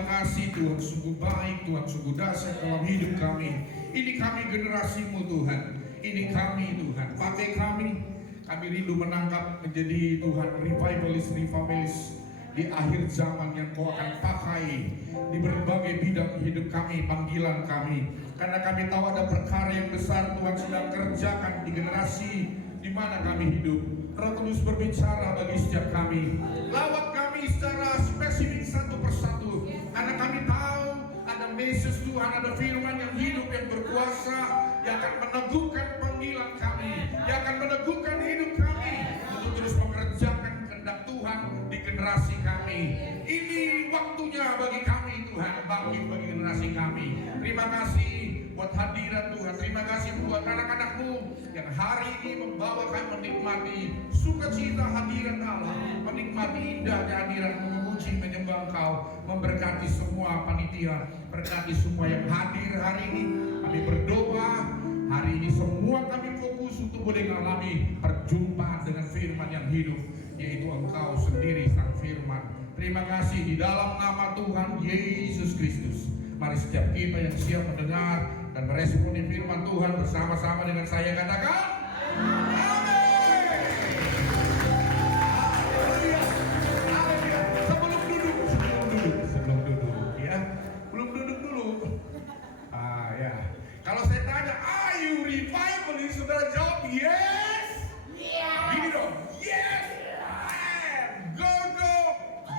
Terima kasih Tuhan, sungguh baik Tuhan, sungguh dahsyat dalam hidup kami. Ini kami generasimu Tuhan, ini kami Tuhan, pakai kami rindu menangkap menjadi Tuhan revivalis di akhir zaman yang kau akan pakai di berbagai bidang hidup kami, panggilan kami. Karena kami tahu ada perkara yang besar Tuhan sedang kerjakan di generasi di mana kami hidup. Roh Kudus berbicara bagi setiap kami, lawat kami secara spesifik satu persatu, karena kami tahu ada message Tuhan, ada firman yang hidup, yang berkuasa, yang akan meneguhkan panggilan kami, yang akan meneguhkan hidup kami untuk terus mengerjakan kehendak Tuhan di generasi kami. Ini waktunya bagi kami Tuhan, bangkit bagi generasi kami. Terima kasih buat hadirat Tuhan, terima kasih buat anak-anak-Mu yang hari ini membawa kami menikmati sukacita hadirat Allah, menikmati indahnya hadirat-Mu, memuji, menyembah Engkau, memberkati semua panitia, berkati semua yang hadir hari ini. Kami berdoa hari ini semua kami fokus untuk boleh mengalami perjumpaan dengan firman yang hidup, yaitu Engkau sendiri sang firman. Terima kasih di dalam nama Tuhan Yesus Kristus. Mari setiap kita yang siap mendengar dan meresponi firman Tuhan bersama-sama dengan saya katakan amin. Haleluya. Sebelum duduk ya. Belum duduk dulu. Ya. Kalau saya tanya, are you revivalist? Saudara jawab yes. Gini dong. Yes. Go.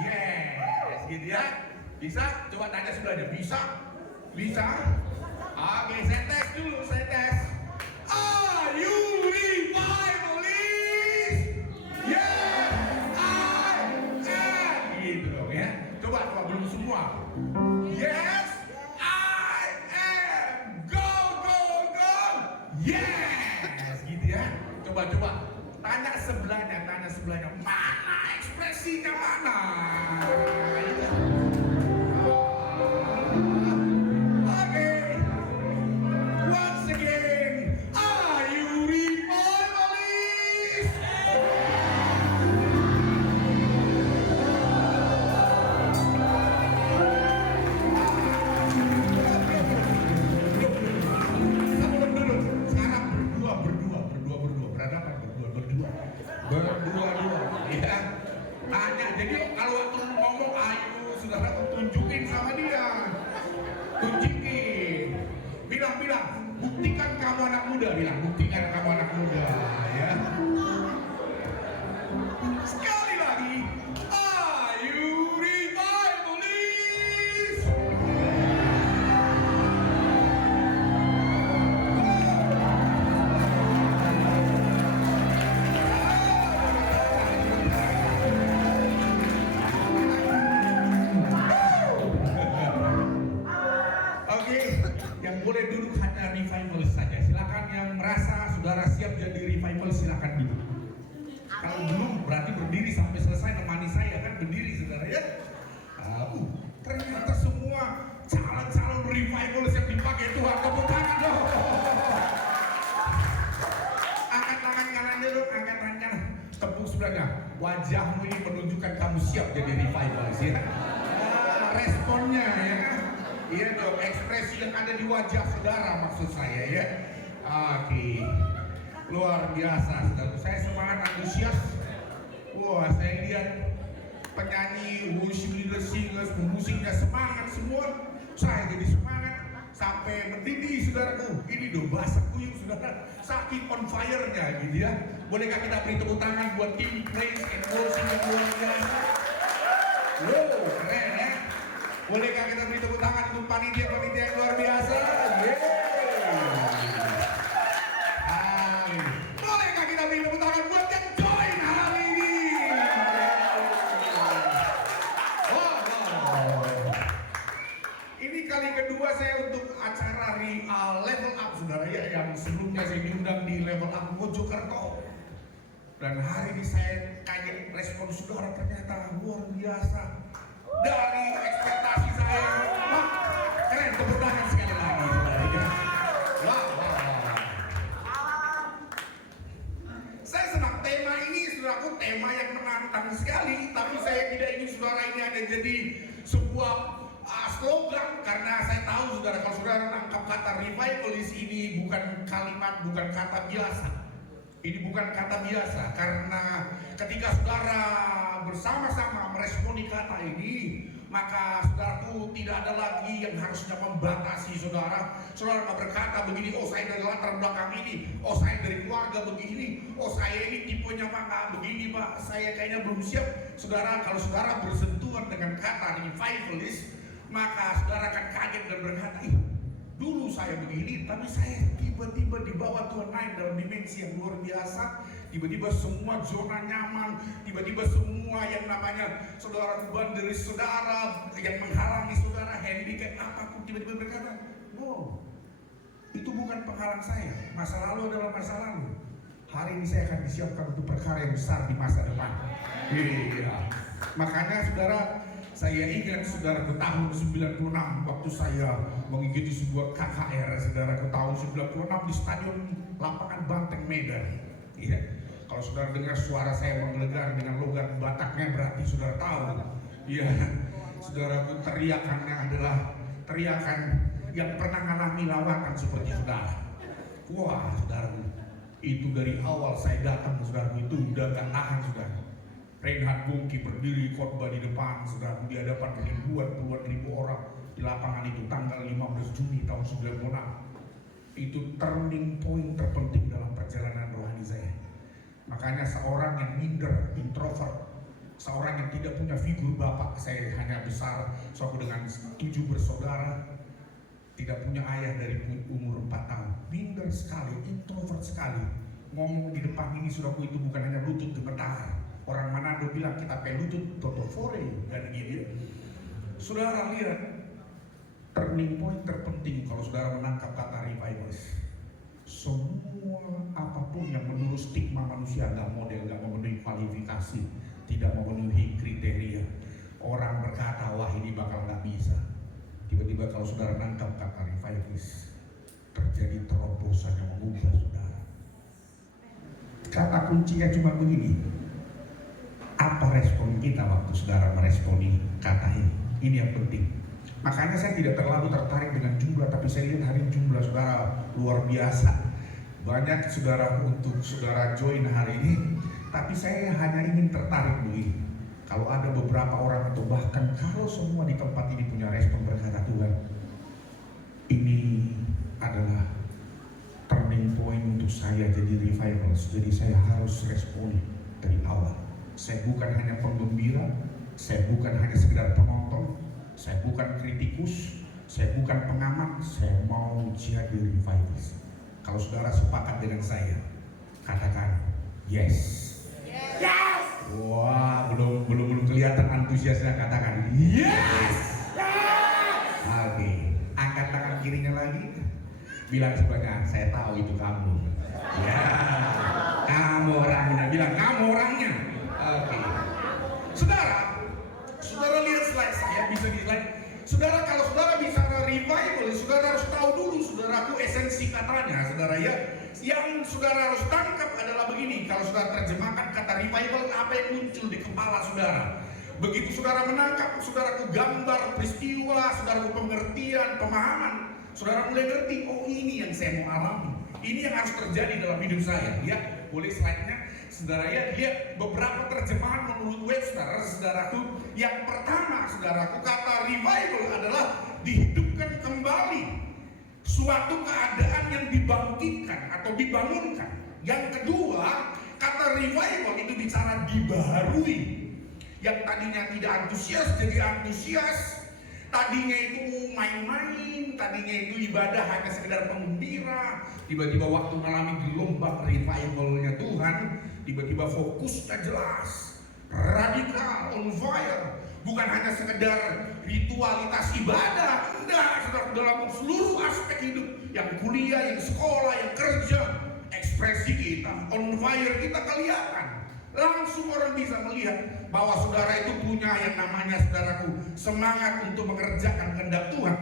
Yes. Gitu ya. Bisa? Coba tanya sebelahnya. Bisa? Oke, saya tes dulu, Are you revivalist? Yes, I am. Gitu dong ya. Coba belum semua. Yes, I am. Go. Yes, gitu ya. Coba. Tanya sebelahnya. Mana ekspresinya mana? Berdua ya. Tanya, jadi kalau waktu ngomong ayo saudara tunjukin sama dia, bilang buktikan kamu anak muda ya. Sekali lagi, are you revivalist? Boleh duduk hanya revivalist saja. Silakan yang merasa saudara siap jadi revivalist silakan duduk. Kalau belum berarti berdiri sampai selesai nemani saya kan berdiri saudara ya. Ternyata semua calon revivalist yang dipakai Tuhan, tepuk tangan dong. Angkat tangan kanan dulu, angkat tangan kanan. Tepuk sebelahnya. Wajahmu ini menunjukkan kamu siap jadi revivalist ya. Responnya ya. Iya dong, ekspresi yang ada di wajah saudara maksud saya ya. Oke, luar biasa saudara. Saya semangat antusias. Wah, saya lihat penyanyi, worship leader, singers, pemusiknya semangat semua. Saya jadi semangat sampai mendidih saudaraku. Ini dong bahasa kuyuk saudara. Saking on fire-nya gitu ya. Bolehkah kita beri tepuk tangan buat tim praise and worship yang luar biasa? Wow, keren ya. Bolehkah kita beri tepuk tangan untuk panitia-panitia yang luar biasa? Bolehkah kita beri tepuk tangan buat yang join hari ini? Ini kali kedua saya untuk acara level up saudara ya. Yang sebelumnya saya diundang di level up Mojokerto. Dan hari ini saya kaget respon saudara ternyata luar biasa. Dari ekspektasi saya, keren, tepuk tangan sekali lagi saudara. Wow. Saya senang tema ini saudaraku, tema yang menantang sekali. Tapi saya tidak ingin saudara ini ada jadi sebuah slogan, karena saya tahu saudara, kalau saudara menangkap kata revivalis ini bukan kalimat, bukan kata biasa. Ini bukan kata biasa, karena ketika saudara bersama-sama meresponi kata ini, maka saudaraku tidak ada lagi yang harusnya membatasi saudara. Saudara nggak berkata begini, oh saya dari latar belakang ini, oh saya dari keluarga begini, oh saya ini tipenya pak begini pak, saya kayaknya belum siap. Saudara, kalau saudara bersentuhan dengan kata revivalis, maka saudara akan kaget dan berkata, ih, dulu saya begini, tapi saya tiba-tiba dibawa Tuhan naik dalam dimensi yang luar biasa. Tiba-tiba semua zona nyaman, tiba-tiba semua yang namanya saudara beban dari saudara yang menghalangi saudara, handicap apapun, tiba-tiba berkata, wow, itu bukan penghalang saya. Masa lalu adalah masa lalu. Hari ini saya akan disiapkan untuk perkara yang besar di masa depan. Iya. Makanya saudara, saya ingat saudara ke tahun 96 waktu saya mengikuti sebuah KKR, saudara ke tahun 96 di stadion lapangan Banteng Medan. Iya. Kalau saudara dengar suara saya menggelegar dengan logat Bataknya, berarti saudara tahu. Iya. Saudaraku, teriakannya adalah teriakan yang pernah mengalami lawatan seperti saudara. Wah, saudaraku, itu dari awal saya datang, saudaraku, itu udah gak tahan, saudara. Reinhard Bungki berdiri khotbah di depan, saudara, di hadapan puluhan ribu orang di lapangan itu tanggal 15 Juni tahun 96. Itu turning point terpenting dalam perjalanan rohani saya. Makanya seorang yang minder, introvert, seorang yang tidak punya figur bapak, saya hanya besar, suatu dengan 7 bersaudara, tidak punya ayah dari umur 4 tahun, minder sekali, introvert sekali. Ngomong di depan ini, saudaraku, itu bukan hanya lutut gemetar. Orang Manado bilang kita pelutut totofore dan gitu. Saudara lihat, turning point terpenting kalau saudara menangkap kata revivalis. Semua apapun yang menurut stigma manusia, nggak model, nggak memenuhi kualifikasi, tidak memenuhi kriteria, orang berkata wah ini bakal nggak bisa. Tiba-tiba kalau saudara menangkap kata revivalis, terjadi terobosan yang mengubah saudara. Kata kuncinya cuma begini. Apa respon kita waktu saudara meresponi kata ini? Ini yang penting. Makanya saya tidak terlalu tertarik dengan jumlah, tapi saya lihat hari jumlah saudara luar biasa. Banyak saudara untuk saudara join hari ini, tapi saya hanya ingin tertarik begini. Kalau ada beberapa orang atau bahkan kalau semua di tempat ini punya respon berkata, Tuhan, ini adalah turning point untuk saya jadi revival. Jadi saya harus responi dari awal. Saya bukan hanya penggembira, saya bukan hanya sekedar penonton, saya bukan kritikus, saya bukan pengamat, saya mau jadi revivalis. Kalau saudara sepakat dengan saya, katakan yes. Yes. Wah, belum kelihatan antusiasnya, katakan yes. Oke, angkat tangan kirinya lagi, bilang sebelahnya, saya tahu itu kamu. Ya, kamu orangnya, bilang kamu orangnya. Oke. Saudara lihat slide saya, bisa di slide. Saudara, kalau saudara bicara revival, saudara harus tahu dulu, saudaraku, esensi katanya, saudara ya. Yang saudara harus tangkap adalah begini. Kalau saudara terjemahkan kata revival, apa yang muncul di kepala saudara? Begitu saudara menangkap, saudaraku, gambar peristiwa, saudaraku, pengertian, pemahaman, saudara mulai ngerti, oh ini yang saya mau alami, ini yang harus terjadi dalam hidup saya. Ya, boleh slide-nya. Saudara ya, lihat beberapa terjemahan menurut Webster, saudaraku. Yang pertama, saudaraku, kata revival adalah dihidupkan kembali, suatu keadaan yang dibangkitkan atau dibangunkan. Yang kedua, kata revival itu bicara dibaharui. Yang tadinya tidak antusias jadi antusias. Tadinya itu main-main, tadinya itu ibadah hanya sekedar penggembira. Tiba-tiba waktu mengalami gelombang revivalnya Tuhan, tiba-tiba fokusnya jelas, radikal, on fire. Bukan hanya sekedar ritualitas ibadah, enggak, saudara, dalam seluruh aspek hidup. Yang kuliah, yang sekolah, yang kerja, ekspresi kita, on fire kita kelihatan. Langsung orang bisa melihat bahwa saudara itu punya yang namanya, saudaraku, semangat untuk mengerjakan kehendak Tuhan.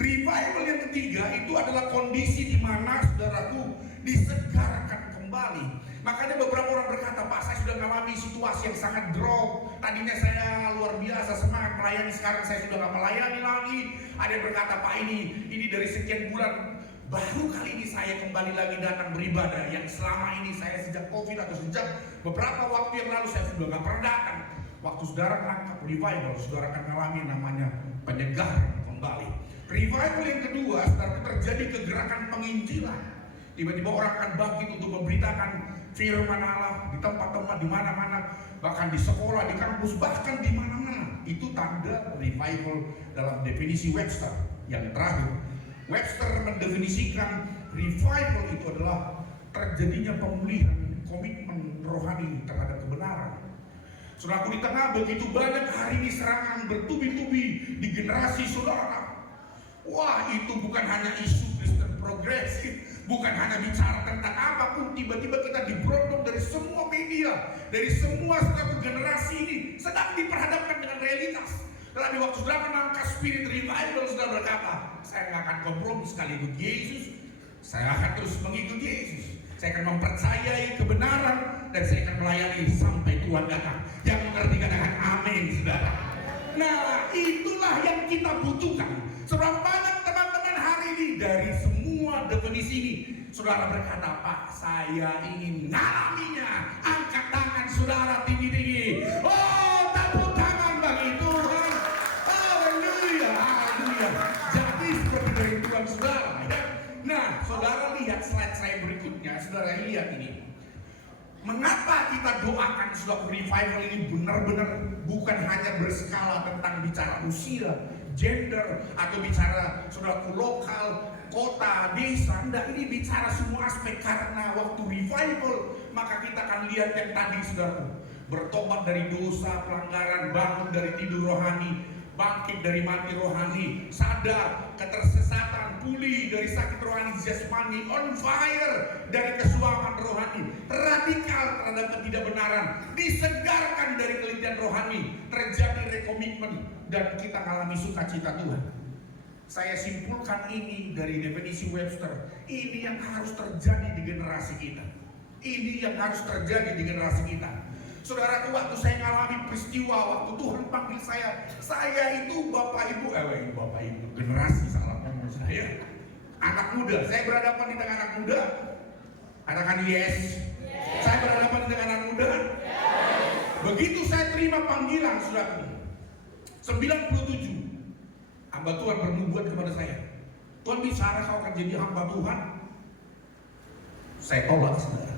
Revival yang ketiga itu adalah kondisi di mana saudaraku disegarkan kembali. Makanya beberapa orang berkata, Pak, saya sudah mengalami situasi yang sangat drop, tadinya saya luar biasa semangat melayani, sekarang saya sudah gak melayani lagi. Ada yang berkata, Pak ini dari sekian bulan baru kali ini saya kembali lagi datang beribadah. Yang selama ini saya sejak COVID atau sejak beberapa waktu yang lalu saya sudah gak pernah datang. Waktu saudara menangkap revival, saudara akan mengalami namanya penyegaran kembali. Revival yang kedua, saudara, terjadi kegerakan penginjilan. Tiba-tiba orang akan bangkit untuk memberitakan firman Allah di tempat-tempat di mana-mana, bahkan di sekolah, di kampus, bahkan di mana-mana. Itu tanda revival dalam definisi Webster yang terakhir. Webster mendefinisikan revival itu adalah terjadinya pemulihan komitmen rohani terhadap kebenaran. Saudaraku, di tengah begitu banyak hari ini serangan bertubi-tubi di generasi saudara. Wah, itu bukan hanya isu Kristen progresif, bukan hanya bicara tentang apapun. Tiba-tiba kita diberondong dari semua media, dari semua satu generasi ini sedang diperhadapkan dengan realitas. Dalam waktu saudara menangkap spirit revival, saudara berkata, saya nggak akan kompromi sekali ikut Yesus, saya akan terus mengikuti Yesus. Saya akan mempercayai kebenaran dan saya akan melayani sampai Tuhan datang. Yang mengerti katakan amin, saudara. Nah, itulah yang kita butuhkan. Seberapa banyak teman-teman hari ini dari semua definisi ini, saudara berkata, Pak, saya ingin mengalaminya. Angkat tangan saudara tinggi-tinggi. Oh, tepuk tangan bagi Tuhan. Haleluya, haleluya. Jadi seperti dari Tuhan saudara, ya. Nah, saudara lihat slide saya berikutnya. Saudara lihat ini. Mengapa kita doakan sudah revival ini benar-benar bukan hanya berskala tentang bicara usia, gender, atau bicara saudaraku lokal, kota, desa. Enggak, ini bicara semua aspek. Karena waktu revival maka kita akan lihat yang tadi saudaraku, bertobat dari dosa, pelanggaran, bangun dari tidur rohani, bangkit dari mati rohani, sadar ketersesatan, pulih dari sakit rohani jasmani, on fire dari kesuapan rohani, radikal terhadap ketidakbenaran, disegarkan dari kelitian rohani, terjadi rekomitmen, dan kita mengalami sukacita Tuhan. Saya simpulkan ini dari definisi Webster. Ini yang harus terjadi di generasi kita. Ini yang harus terjadi di generasi kita. Saudara, waktu saya mengalami peristiwa, waktu Tuhan panggil saya itu Bapak Ibu, generasi salah ngomong saya, anak muda. Saya berhadapan di tengah anak muda. Katakan yes. Saya berhadapan di tengah anak muda. Begitu saya terima panggilan, saudara, 97, hamba Tuhan bernubuat kepada saya. Tuhan bicara, kau akan jadi hamba Tuhan. Saya tolak, saudara.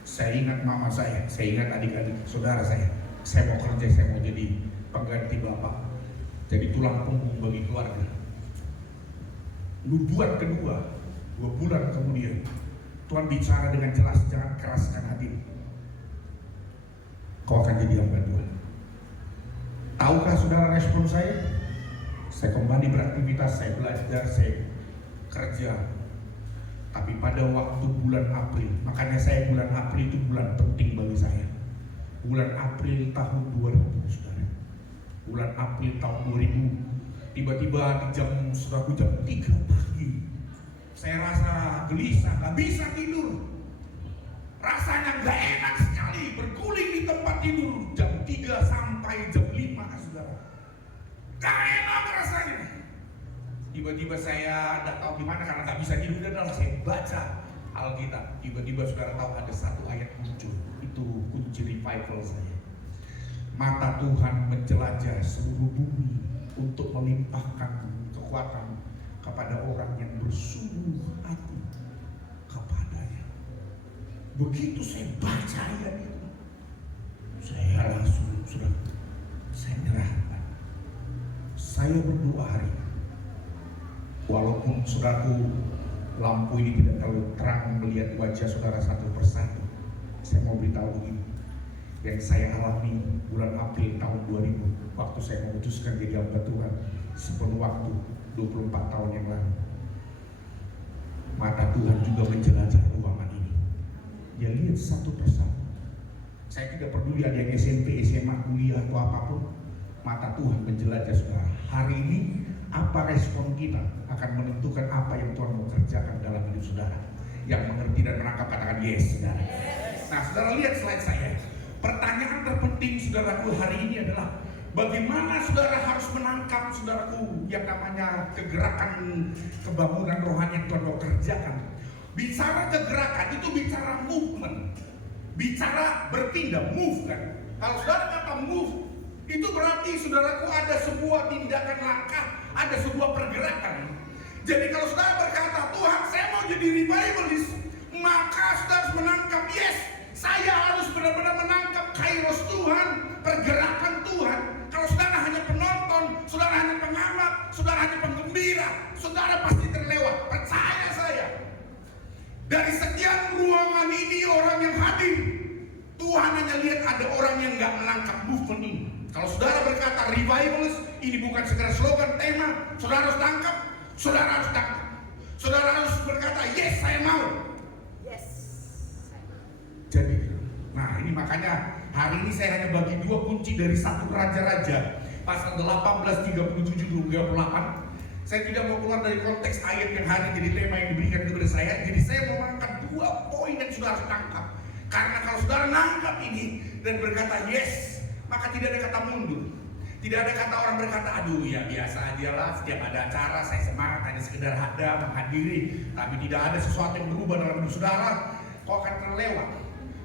Saya ingat mama saya ingat adik-adik saudara saya mau kerja, saya mau jadi pengganti bapak, jadi tulang punggung bagi keluarga. Nubuat kedua, 2 bulan kemudian Tuhan bicara dengan jelas, jangan keraskan hati, kau akan jadi hamba Tuhan. Tahukah saudara respon saya? Saya kembali beraktivitas, saya belajar, saya kerja. Tapi pada waktu bulan April, makanya saya bulan April itu bulan penting bagi saya. Bulan April tahun 2000, saudara. Bulan April tahun 2000, tiba-tiba di jam 3 pagi, saya rasa gelisah, gak bisa tidur. Rasanya gak enak sekali, berguling di tempat tidur jam 3 sampai jam 5, saudara. Gak enak rasanya. Tiba-tiba saya tidak tahu gimana, karena nggak bisa tidur, adalah saya baca Alkitab. Tiba-tiba saudara tahu ada satu ayat muncul, itu kunci revival saya. Mata Tuhan menjelajah seluruh bumi untuk melimpahkan kekuatan kepada orang yang bersungguh hati kepadanya. Begitu saya baca ayat itu, saya langsung saya menyerahkan. Saya berdoa hari ini. Walaupun saudaraku, lampu ini tidak terlalu terang melihat wajah saudara satu persatu, saya mau beritahu begini. Yang saya alami bulan April tahun 2000, waktu saya memutuskan jadi hamba Tuhan sepenuh waktu 24 tahun yang lalu. Mata Tuhan juga menjelajah ruangan ini. Dia lihat satu persatu. Saya tidak peduli ada yang SMP, SMA, kuliah atau apapun. Mata Tuhan menjelajah saudara. Hari ini apa respon kita akan menentukan apa yang Tuhan mau kerjakan dalam hidup saudara. Yang mengerti dan menangkap katakan yes, saudara. Nah, saudara lihat slide saya. Pertanyaan terpenting saudaraku hari ini adalah bagaimana saudara harus menangkap saudaraku yang namanya kegerakan kebangunan rohani yang Tuhan mau kerjakan. Bicara kegerakan itu bicara movement, bicara berpindah, move kan. Kalau saudara kata move, itu berarti saudaraku ada sebuah tindakan langkah, ada sebuah pergerakan. Jadi kalau saudara berkata, Tuhan saya mau jadi revivalist, maka saudara harus menangkap, yes, saya harus benar-benar menangkap kairos Tuhan, pergerakan Tuhan. Kalau saudara hanya penonton, saudara hanya pengamat, saudara hanya penggembira, saudara pasti terlewat. Percaya saya. Dari sekian ruangan ini orang yang hadir, Tuhan hanya lihat ada orang yang nggak menangkap movement ini. Kalau saudara berkata revivalist, ini bukan sekedar slogan, tema, saudara harus tangkap, saudara harus tangkap. Saudara harus berkata, yes saya mau. Yes. Jadi, nah ini makanya hari ini saya hanya bagi dua kunci dari 1 Raja-Raja pasal 18, 37, 28. Saya tidak mau keluar dari konteks ayat yang hari jadi tema yang diberikan kepada saya. Jadi saya mau mengangkat 2 poin yang saudara harus tangkap. Karena kalau saudara nangkap ini dan berkata yes, maka tidak ada kata mundur. Tidak ada kata orang berkata, aduh ya biasa aja lah, setiap ada acara saya semangat, hanya sekedar ada menghadiri, tapi tidak ada sesuatu yang berubah dalam hidup saudara, kau akan terlewat.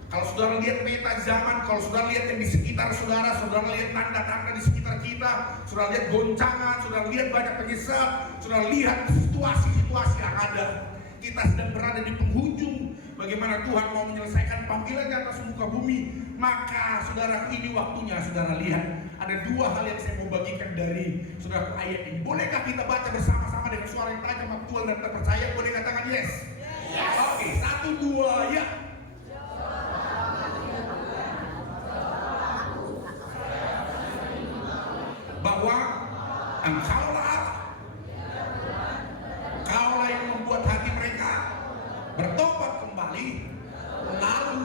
Kalau saudara lihat peta zaman, kalau saudara lihat yang di sekitar saudara, saudara lihat tanda-tanda di sekitar kita, saudara lihat goncangan, saudara lihat banyak penyesal, saudara lihat situasi-situasi yang ada. Kita sedang berada di penghujung bagaimana Tuhan mau menyelesaikan panggilan di atas muka bumi. Maka saudara, ini waktunya saudara lihat. Ada 2 hal yang saya mau bagikan dari saudara ayat ini. Bolehkah kita baca bersama-sama dengan suara yang tajam, aktual dan terpercaya? Boleh katakan yes? Yes. Oke, 1, 2, ya. Bahwa engkaulah Allah, kaulah yang membuat hati mereka bertobat kembali, lalu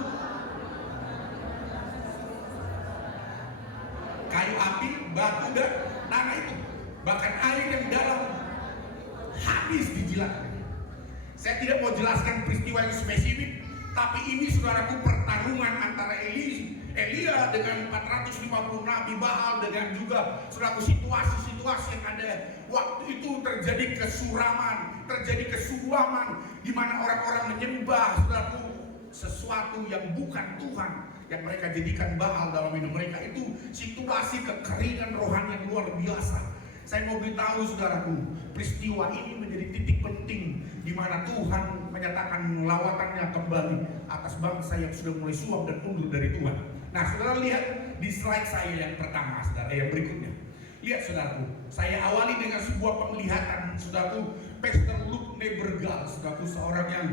kayu api, batu dan tanah itu, bahkan air yang dalam habis dijilat. Saya tidak mau jelaskan peristiwa yang spesifik, tapi ini saudaraku pertarungan antara Elia dengan 450 nabi Baal, dengan juga saudaraku situasi-situasi yang ada. Waktu itu terjadi kesuraman, terjadi kesuaman, di mana orang-orang menyembah saudaraku sesuatu yang bukan Tuhan, yang mereka jadikan Baal dalam hidup mereka. Itu situasi kekeringan rohani yang luar biasa. Saya mau beritahu saudaraku, peristiwa ini menjadi titik penting di mana Tuhan menyatakan lawatannya kembali atas bangsa yang sudah mulai suam dan mundur dari Tuhan. Nah, saudara lihat di slide saya yang pertama, saudara, yang berikutnya. Lihat saudaraku, saya awali dengan sebuah penglihatan, saudaraku, Pastor Luke Nebergal, saudaraku, seorang yang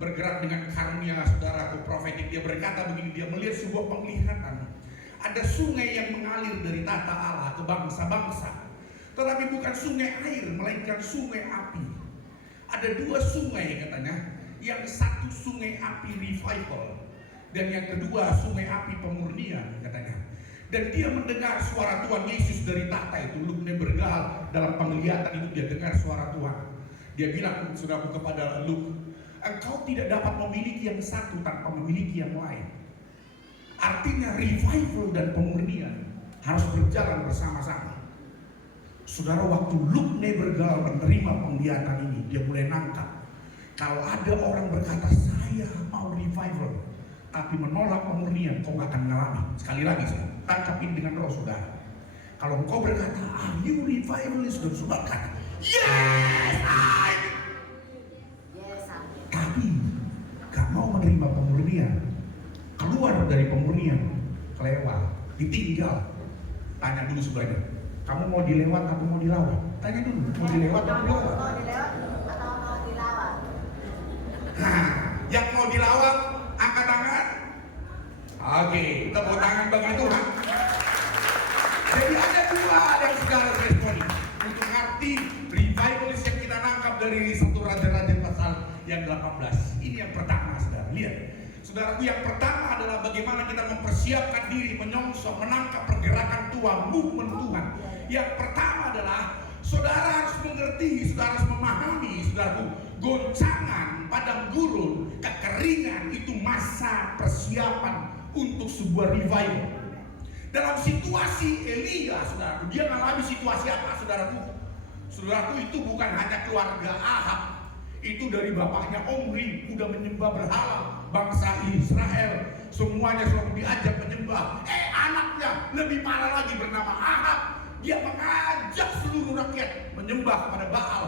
bergerak dengan karunia, saudaraku, profetik. Dia berkata begini, dia melihat sebuah penglihatan. Ada sungai yang mengalir dari tata Allah ke bangsa-bangsa. Tetapi bukan sungai air, melainkan sungai api. Ada 2 sungai katanya. Yang satu sungai api revival, dan yang kedua sungai api pemurnian katanya. Dan dia mendengar suara Tuhan Yesus dari tahta itu. Luke Nebergal dalam penglihatan itu dia dengar suara Tuhan. Dia bilang saudaraku kepada Luke, engkau tidak dapat memiliki yang satu tanpa memiliki yang lain. Artinya revival dan pemurnian harus berjalan bersama-sama. Saudara, waktu Luke Nebergal menerima penglihatan ini, dia mulai nangkap. Kalau ada orang berkata, saya mau revival, tapi menolak pemurnian, kau gak akan mengalami. Sekali lagi, saya tangkapin dengan roh saudara. Kalau engkau berkata, are you revivalist? Dan saudara kata, yes, I. Yes, I. Tapi gak mau menerima pemurnian, keluar dari pemurnian, kelewat, ditinggal. Tanya dulu sebelahnya, kamu mau dilewat atau mau dilawan? Tanya dulu, mau dilewat atau dilawan? Mau dilewat atau mau dilawan? Nah, yang mau dilawan, angkat tangan. Oke, tepuk tangan bagi Tuhan. Jadi ada 2 yang saudara responi untuk arti revivalist yang kita nangkap dari 1 Raja-Raja pasal yang 18. Ini yang pertama, saudara. Lihat, saudaraku, yang pertama adalah bagaimana kita mempersiapkan diri, menyongsong, menangkap pergerakan Tuhan, movement Tuhan. Yang pertama adalah saudara harus mengerti, saudara harus memahami, saudaraku, goncangan, padang gurun, kekeringan itu masa persiapan untuk sebuah revival. Dalam situasi Elia, saudaraku, dia mengalami situasi apa, saudaraku? Saudaraku, itu bukan hanya keluarga Ahab, itu dari bapaknya Omri udah menyembah berhala, bangsa Israel semuanya selalu diajak menyembah. Anaknya lebih parah lagi bernama Ahab, dia mengajak seluruh rakyat menyembah kepada Baal.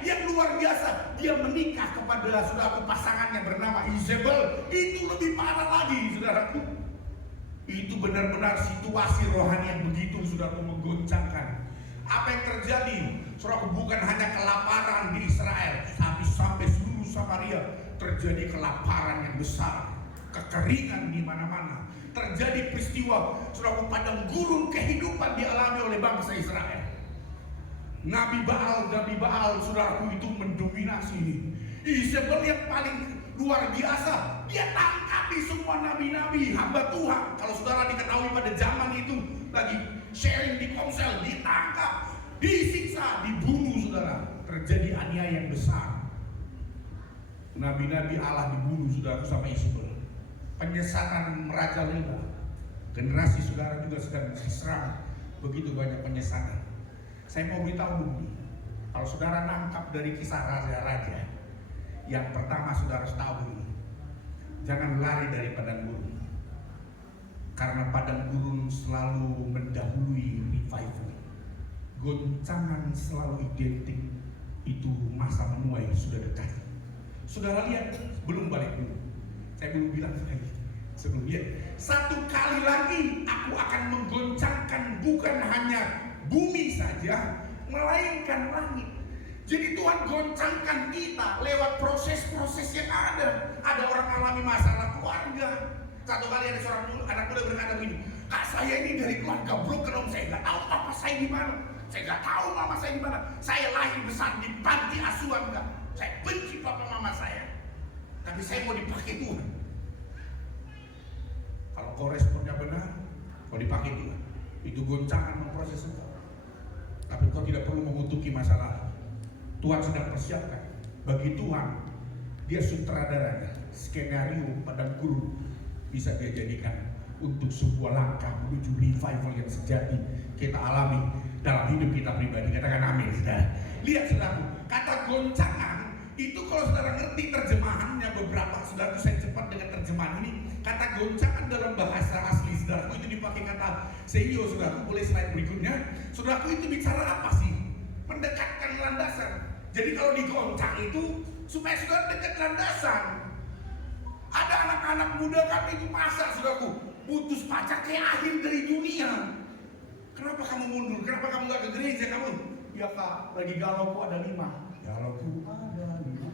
Yang luar biasa, dia menikah kepada saudaraku pasangannya bernama Izebel. Itu lebih parah lagi, saudaraku. Itu benar-benar situasi rohani yang begitu saudaraku menggoncangkan. Apa yang terjadi? Saudaraku, bukan hanya kelaparan di Israel, tapi sampai seluruh Samaria terjadi kelaparan yang besar, kekeringan di mana-mana. Terjadi peristiwa saudaraku padang gurun kehidupan dialami oleh bangsa Israel. Nabi Baal saudaraku itu mendominasi. Izebel yang paling luar biasa, dia tangkapi semua nabi-nabi hamba Tuhan. Kalau saudara diketahui pada zaman itu lagi sharing di Komsel, ditangkap, disiksa, dibunuh, saudara. Terjadi aniaya yang besar. Nabi-nabi Allah dibunuh, saudara, sama Izebel. Penyesatan merajalela. Generasi saudara juga sedang diserang begitu banyak penyesatan. Saya mau beritahu begini, kalau saudara nangkap dari kisah raja-raja, yang pertama saudara harus tahu dulu, jangan lari dari padang gurun, karena padang gurun selalu mendahului revival. Goncangan selalu identik, itu masa menuai sudah dekat. Saudara lihat, belum balik dulu, saya belum bilang lagi. Sebelum lihat, satu kali lagi aku akan menggoncangkan bukan hanya bumi saja, melainkan langit. Jadi Tuhan goncangkan kita lewat proses-proses yang ada. Ada orang alami masalah keluarga. Satu kali ada seorang anak muda berkata begini, "Kak, saya ini dari keluarga broken home, saya nggak tahu papa saya di mana, saya nggak tahu mama saya di mana. Saya lahir besar di panti asuhan, enggak. Saya benci papa mama saya, tapi saya mau dipakai Tuhan." Kalau kau responnya benar, kau dipakai Tuhan. Itu goncangan memproses engkau. Tapi kau tidak perlu mengutuki masalah. Tuhan sedang persiapkan. Bagi Tuhan, dia sutradaranya. Skenario padang gurun bisa dia jadikan untuk sebuah langkah menuju revival yang sejati kita alami dalam hidup kita pribadi. Katakan amin, saudara. Lihat, saudaraku, kata goncangan itu kalau saudara ngerti terjemahannya beberapa, saudara, saya cepat dengan terjemahan ini. Kata goncangan dalam bahasa asli, saudaraku, itu dipakai kata seio, saudaraku. Boleh slide berikutnya. Saudaraku, itu bicara apa sih? Mendekatkan landasan. Jadi kalau digoncang itu supaya saudara dekat landasan. Ada anak-anak muda kan itu masa, saudaraku, putus pacar kayak akhir dari dunia. Kenapa kamu mundur? Kenapa kamu gak ke gereja kamu? Ya kak, lagi galau kok ada 5. Galau ku ada 5.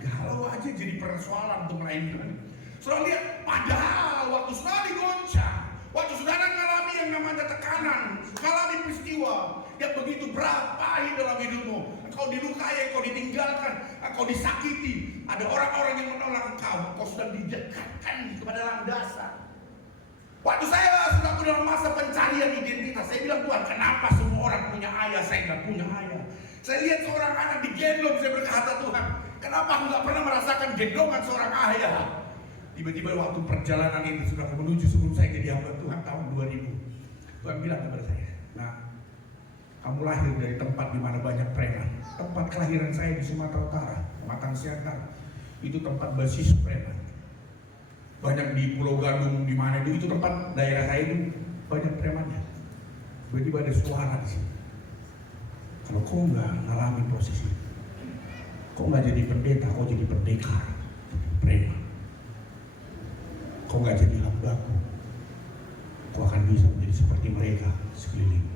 Galau aja jadi persoalan untuk melainkan. Saudara lihat, padahal waktu saudara digoncang, waktu saudara mengalami yang namanya tekanan, mengalami peristiwa yang begitu berat, pahit dalam hidupmu, engkau dilukai, engkau ditinggalkan, engkau disakiti, ada orang-orang yang menolak engkau sudah didekatkan kepada landasan. Waktu saya sudah dalam masa pencarian identitas, saya bilang, Tuhan, kenapa semua orang punya ayah, saya nggak punya ayah. Saya lihat seorang anak digendong, saya berkata, Tuhan, kenapa aku nggak pernah merasakan gendongan seorang ayah? Tiba-tiba waktu perjalanan itu sudah menuju sebelum saya jadi hamba Tuhan tahun 2000, Tuhan bilang kepada saya, nah, kamu lahir dari tempat di mana banyak preman. Tempat kelahiran saya di Sumatera Utara, Matang Siantar, itu tempat basis preman. Banyak di Pulau Gadung, di mana itu tempat daerah saya itu banyak premannya. Tiba-tiba ada suara di sini. Kalau kau nggak ngalamin proses itu, kau nggak jadi pendeta, kau jadi pendekar, preman. Kau nggak jadi hambaku, kau akan bisa menjadi seperti mereka sekeliling.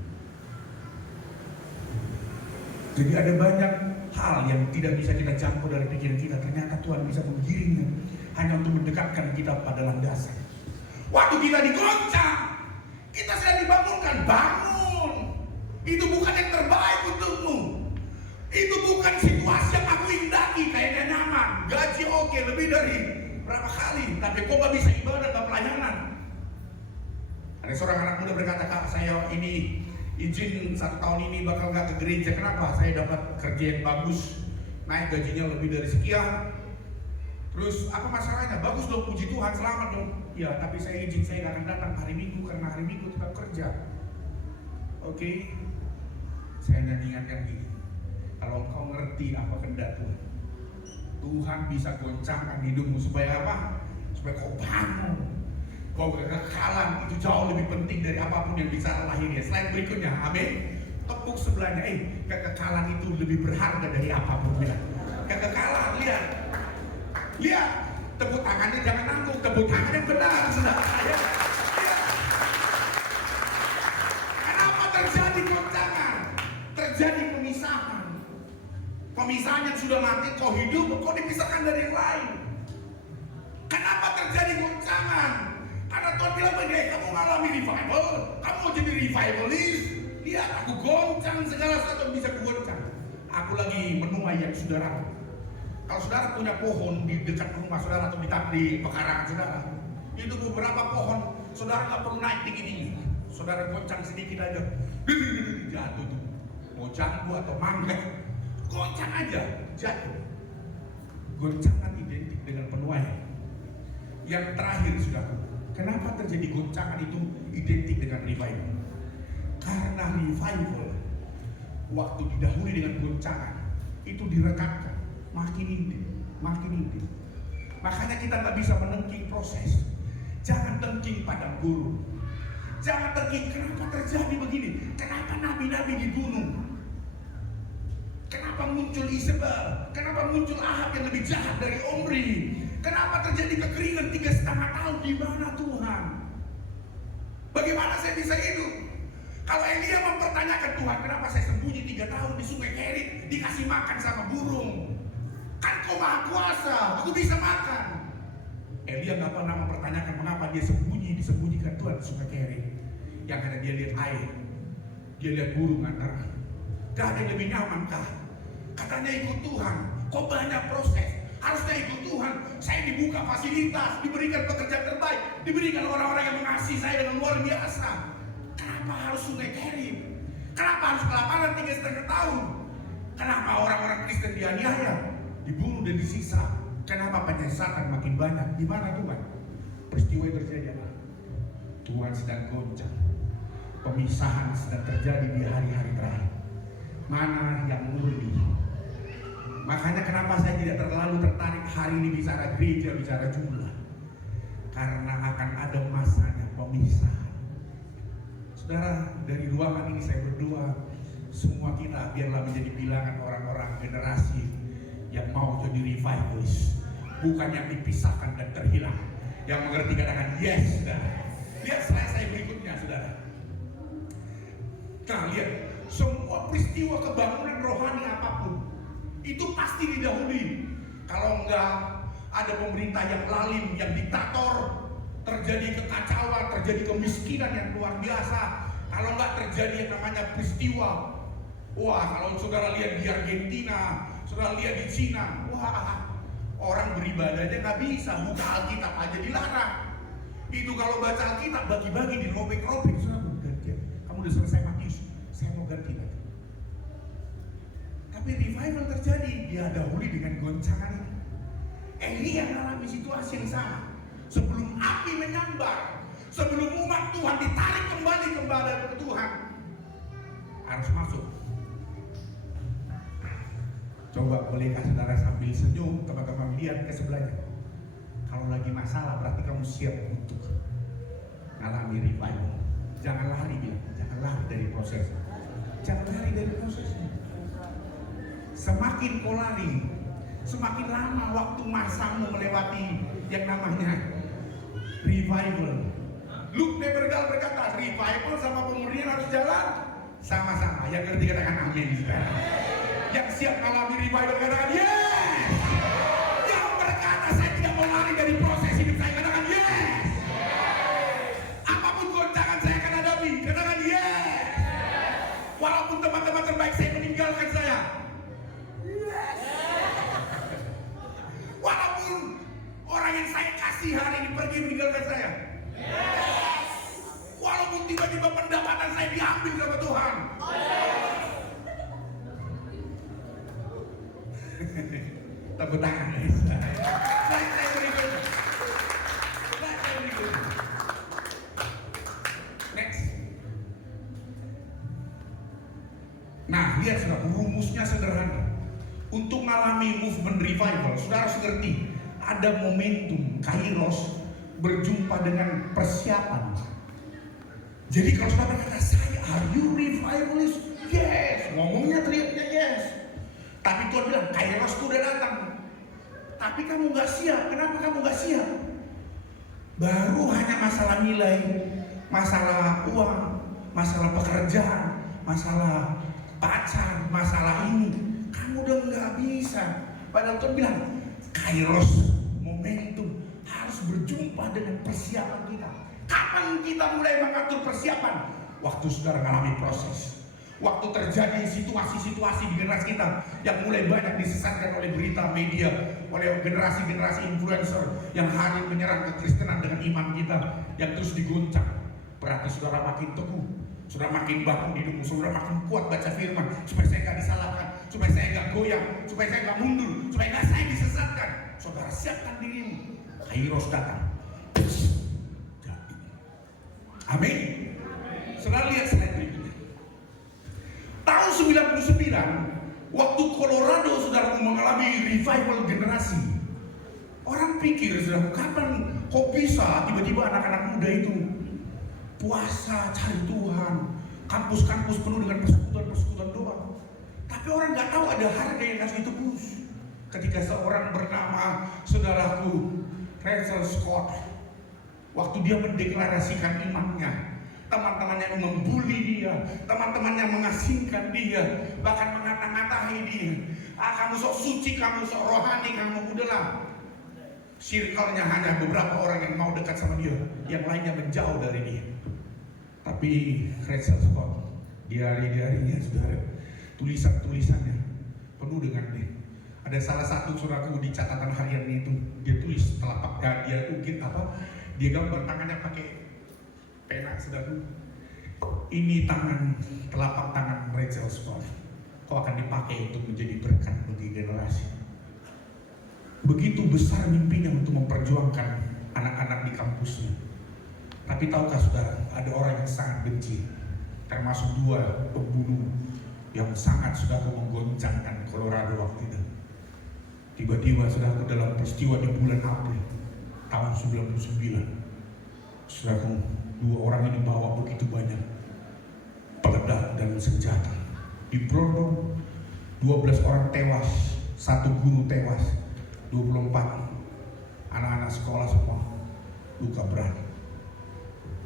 Jadi ada banyak hal yang tidak bisa kita jangkau dari pikiran kita. Ternyata Tuhan bisa menggiringnya hanya untuk mendekatkan kita pada landasan. Waktu kita digoncang, kita sedang dibangunkan, bangun. Itu bukan yang terbaik untukmu. Itu bukan situasi yang aku indaki, kayaknya nyaman, gaji oke, lebih dari berapa kali, tapi kok gak bisa ibadah, gak pelayanan. Ada seorang anak muda berkata, Kak, saya ini izin 1 tahun ini bakal gak ke gereja. Kenapa? Saya dapat kerja yang bagus, naik gajinya lebih dari sekian, Terus apa masalahnya? Bagus dong, puji Tuhan, selamat dong. Ya, tapi saya izin saya nggak akan datang hari Minggu karena hari Minggu tetap kerja. Oke, saya ingatkan gini. Kalau kau ngerti apa kehendak Tuhan, Tuhan bisa goncangkan hidupmu supaya apa? Supaya kau bangun. Kau kekekalan itu jauh lebih penting dari apapun yang bisa lahirnya. Slide berikutnya, amin. Tepuk sebelahnya, kekekalan itu lebih berharga dari apapun. Ya. Kekekalan, lihat. Lihat, tepuk tangannya jangan nanggung, tepuk tangan yang benar, saudara. Ya. Kenapa terjadi goncangan? Terjadi pemisahan. Pemisahan yang sudah mati, kau hidup, kau dipisahkan dari yang lain. Kenapa terjadi goncangan? Karena Tuhan bilang begini, kamu mengalami revival, kamu mau jadi revivalist. Lihat, aku goncang segala sesuatu yang bisa kugoncang. Aku lagi menuai yang saudara. Kalau saudara punya pohon di dekat rumah saudara atau di pekarangan saudara, itu beberapa pohon saudara nggak perlu naik tinggi-tinggi. Saudara goncang sedikit aja, jatuh tuh. Mau jambu atau mangga, goncang aja, jatuh. Goncangan identik dengan penuaian. Yang terakhir saudara, kenapa terjadi goncangan itu identik dengan revival? Karena revival waktu didahului dengan goncangan itu direkatkan. Makin intim. Makanya kita nggak bisa menengking proses. Jangan tengking padang gurun. Jangan tengking kenapa terjadi begini. Kenapa nabi-nabi dibunuh? Kenapa muncul Isabel? Kenapa muncul Ahab yang lebih jahat dari Omri? Kenapa terjadi kekeringan 3,5 tahun? Di mana Tuhan? Bagaimana saya bisa hidup? Kalau Elia mempertanyakan Tuhan, kenapa saya sembunyi 3 tahun di sungai Kerit, dikasih makan sama burung? Kan kau maha kuasa, aku bisa makan. Elia nggak pernah mempertanyakan mengapa dia disembunyikan Tuhan di sungai Kerit. Yang ada dia lihat air, dia lihat burung antara. Gak ada yang lebih nyaman kah? Katanya ikut Tuhan, kok banyak proses. Harusnya ikut Tuhan, saya dibuka fasilitas, diberikan pekerjaan terbaik, diberikan orang-orang yang mengasihi saya dengan luar biasa. Kenapa harus sungai Kerit? Kenapa harus kelaparan 3,5 tahun? Kenapa orang-orang Kristen dianiaya, dibunuh dan disiksa? Kenapa penyesatan makin banyak? Di mana Tuhan? Peristiwa yang terjadi apa? Tuhan sedang goncang. Pemisahan sedang terjadi di hari-hari terakhir. Mana yang murni? Makanya kenapa saya tidak terlalu tertarik hari ini bicara gereja, bicara jumlah. Karena akan ada masanya pemisahan. Saudara, dari ruangan ini saya berdoa, semua kita biarlah menjadi bilangan orang-orang generasi yang mau jadi revivalist, bukan yang dipisahkan dan terhilang. Yang mengerti katakan yes, saudara. Lihat slide saya berikutnya, saudara. Nah, lihat, semua peristiwa kebangunan rohani apapun itu pasti didahului. Kalau enggak ada pemerintah yang lalim, yang diktator, terjadi kekacauan, terjadi kemiskinan yang luar biasa. Kalau enggak terjadi yang namanya peristiwa, wah, kalau saudara lihat di Argentina, saudara lihat di Cina, wah, orang beribadah aja nggak bisa, buka Alkitab aja dilarang. Itu kalau baca Alkitab bagi-bagi, dirobek-robek. Kamu udah selesai Matius, saya mau ganti lagi. Tapi revival terjadi, dia dahului dengan goncangan ini. Elia mengalami situasi yang sama. Sebelum api menyambar, sebelum umat Tuhan ditarik kembali ke Tuhan, harus masuk. Coba bolehkah saudara sambil senyum, teman-teman lihat ke sebelahnya. Kalau lagi masalah berarti kamu siap untuk mengalami revival. Jangan lari, jangan lari dari proses. Jangan lari dari prosesnya. Semakin kau lari, semakin lama waktu masamu melewati yang namanya revival. Luke Nebergal berkata, revival sama pemurnian harus jalan sama-sama. Yang ngerti katakan amin. Yang siap mengalami revival katakan yes. Yang berkata saya tidak mau lari dari proses hidup saya katakan yes. Apapun goncangan saya akan hadapi katakan yes. Walaupun teman-teman terbaik saya meninggalkan saya, walaupun orang yang saya kasih hari ini pergi meninggalkan saya, walaupun tiba-tiba pendapatan saya diambil sama Tuhan, tepuk tangan. Slide saya berikutnya. Slide saya berikutnya. Next. Nah, lihat saudara, rumusnya sederhana. Untuk mengalami movement revival, saudara harus ngerti ada momentum kairos berjumpa dengan persiapan. Jadi kalau saudara berkata, saya are you revivalist? Yes. Ngomongnya teriaknya yes. Tapi Tuhan bilang, kairos itu udah datang. Tapi kamu gak siap. Kenapa kamu gak siap? Baru hanya masalah nilai, masalah uang, masalah pekerjaan, masalah pacar, masalah ini. Kamu udah gak bisa. Padahal Tuhan bilang, kairos, momentum harus berjumpa dengan persiapan kita. Kapan kita mulai mengatur persiapan? Waktu saudara mengalami proses. Waktu terjadi situasi-situasi di generasi kita yang mulai banyak disesatkan oleh berita media, oleh generasi-generasi influencer yang hari menyerang kekristenan dengan iman kita yang terus diguncang. Berarti saudara makin teguh, saudara makin bangun hidupmu, saudara makin kuat baca firman supaya saya gak disalahkan, supaya saya gak goyang, supaya saya gak mundur, supaya gak saya disesatkan. Saudara siapkan dirimu, kairos datang. Amin. Saudara lihat slide berikutnya. Tahun 99, waktu Colorado saudara mengalami revival generasi. Orang pikir, saudara, kapan kok bisa tiba-tiba anak-anak muda itu puasa, cari Tuhan, kampus-kampus penuh dengan persekutuan-persekutuan doa. Tapi orang nggak tahu ada harga yang harus ditebus. Ketika seorang bernama saudaraku Rachel Scott, waktu dia mendeklarasikan imannya, teman-temannya membuli dia, teman-temannya mengasingkan dia, bahkan mengata-ngatai dia. Kamu sok suci, kamu sok rohani, kamu udahlah. Circle-nya hanya beberapa orang yang mau dekat sama dia, yang lainnya menjauh dari dia. Tapi Rachel Scott, diari-diarinya saudara, tulisan-tulisannya penuh dengan dia. Ada salah satu saudaraku di catatan harian itu, dia tulis telapak dia ukir apa? Dia gambar tangannya pakai pena saudaraku. Ini tangan, telapak tangan Rachel Scott. Kau akan dipakai untuk menjadi berkat bagi generasi. Begitu besar mimpinya untuk memperjuangkan anak-anak di kampusnya. Tapi tahukah saudara, ada orang yang sangat benci, termasuk 2 pembunuh yang sangat sudah menggoncangkan Colorado waktu itu. Tiba-tiba saudara dalam peristiwa di bulan April tahun 99, saudara, 2 orang ini bawa begitu banyak peledak dan senjata. Di Brondong 12 orang tewas, 1 guru tewas, 24 anak-anak sekolah semua luka berat.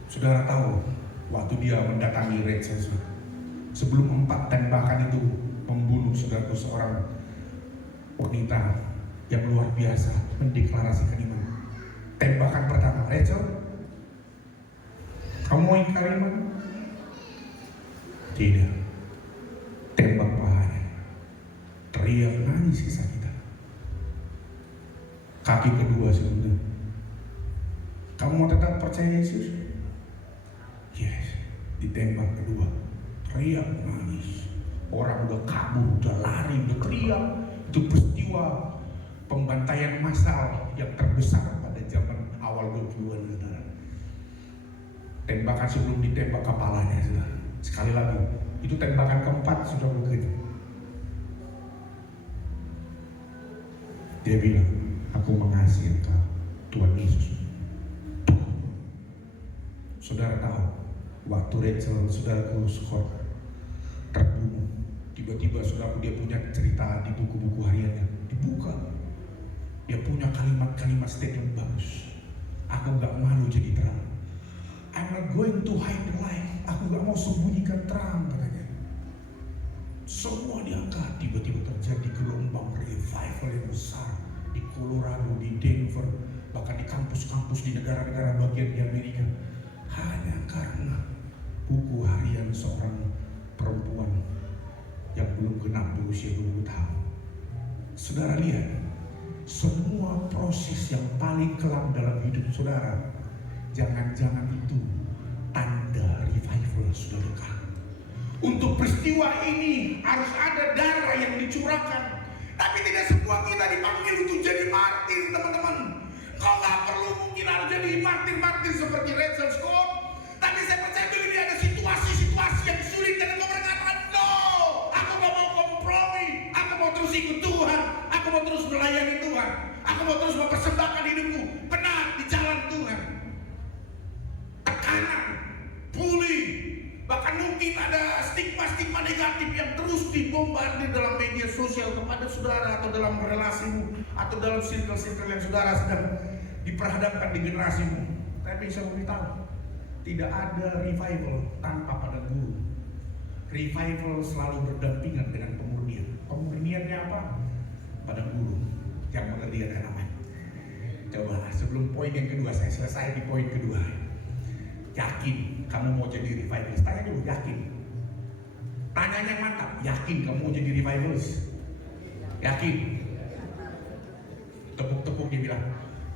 Saudara tahu waktu dia mendatangi Rachel, sebelum 4 tembakan itu membunuh saudaraku seorang wanita yang luar biasa mendeklarasikan iman. Tembakan pertama, Rachel, kamu mau ingkar iman? Tidak. Tembak pahanya. Teriak nangis kisah kita. Kaki kedua sebenarnya. Kamu mau tetap percaya Yesus? Yes. Ditembak kedua. Teriak nangis. Orang udah kabur, udah lari, udah teriak. Itu peristiwa pembantaian massal yang terbesar pada zaman awal 20-an, saudara. Tembakan sebelum ditembak kepalanya, saudara. Sekali lagi, itu tembakan keempat sudah begitu. Dia bilang, aku mengasihi engkau, Tuhan Yesus. Saudara tahu, waktu Rachel, saudaraku Scott terbunuh, tiba-tiba saudaraku dia punya cerita di buku-buku hariannya, dibuka. Dia punya kalimat-kalimat statement bagus. Aku gak malu jadi terang. I'm not going to hide the light. Aku gak mau sembunyikan terang, katanya. Semua diangkat. Tiba-tiba terjadi gelombang revival yang besar di Colorado, di Denver, bahkan di kampus-kampus di negara-negara bagian di Amerika. Hanya karena buku harian seorang perempuan yang belum genap berusia 20 tahun. Saudara lihat, semua proses yang paling kelam dalam hidup saudara, jangan-jangan itu tanda revival sudah dekat. Untuk peristiwa ini harus ada darah yang dicurahkan. Tapi tidak semua kita dipanggil untuk jadi martir, teman-teman. Kau nggak perlu mungkin harus jadi martir-martir seperti Rachel Scott. Tapi saya percaya begini, ada situasi-situasi yang sulit dan kau berkata, no, aku nggak mau kompromi, aku mau terus ikut Tuhan, aku mau terus melayani Tuhan, aku mau terus mempersembahkan hidupku benar di jalan Tuhan. Tekanan, bully, bahkan mungkin ada stigma-stigma negatif yang terus dibombardir dalam media sosial kepada saudara atau dalam relasimu atau dalam circle-circle yang saudara sedang diperhadapkan di generasimu. Tapi saya mau beritahu, tidak ada revival tanpa pada guru. Revival selalu berdampingan dengan pemurnian. Pemurniannya apa? Pada guru yang mengerti akan aman. Coba sebelum poin yang kedua, saya selesai di poin kedua. Yakin kamu mau jadi revivalist? Tanya dulu, yakin. Tanya yang mantap, yakin kamu mau jadi revivalist? Yakin? Tepuk-tepuk dia bilang,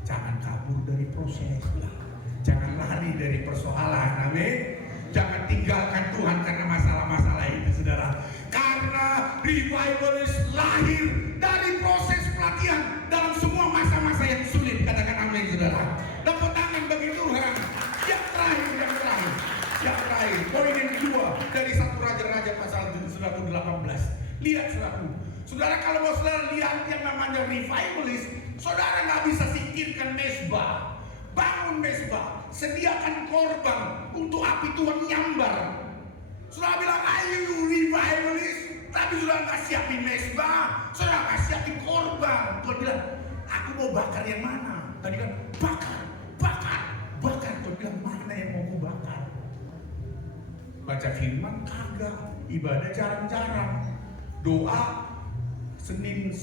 jangan kabur dari proses lah. Jangan lari dari persoalan, amin. Jangan tinggalkan Tuhan karena masalah-masalah itu, saudara. Karena revivalist lahir dari proses pelatihan dalam semua masa-masa yang sulit. Katakan amin, saudara. Tepuk tangan bagi Tuhan. Yang terakhir, poin yang kedua dari 1 Raja-Raja pasal 18. Lihat saudaraku, saudara, kalau mau saudara lihat yang namanya revivalist, saudara nggak bisa singkirkan mesbah. Bangun mesbah, sediakan korban untuk api Tuhan nyambar. Saudara bilang, ayo revivalist, tapi saudara nggak siapin mesbah, saudara nggak siapin korban. Tuhan bilang, aku mau bakar yang mana? Tadi kan bakar. Tuhan bilang, mana yang mau ku bakar? Baca firman kagak, ibadah jarang-jarang, doa Senin.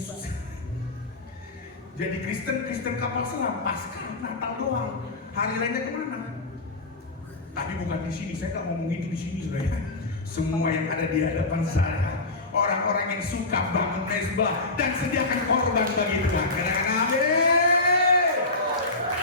Jadi Kristen kapal selam, Paskah, Natal doang. Hari lainnya kemana? Tapi bukan di sini, saya nggak ngomong itu di sini, saudara. Semua yang ada di hadapan saya, orang-orang yang suka bangun mesbah dan sediakan korban bagi Tuhan. Katakan amin.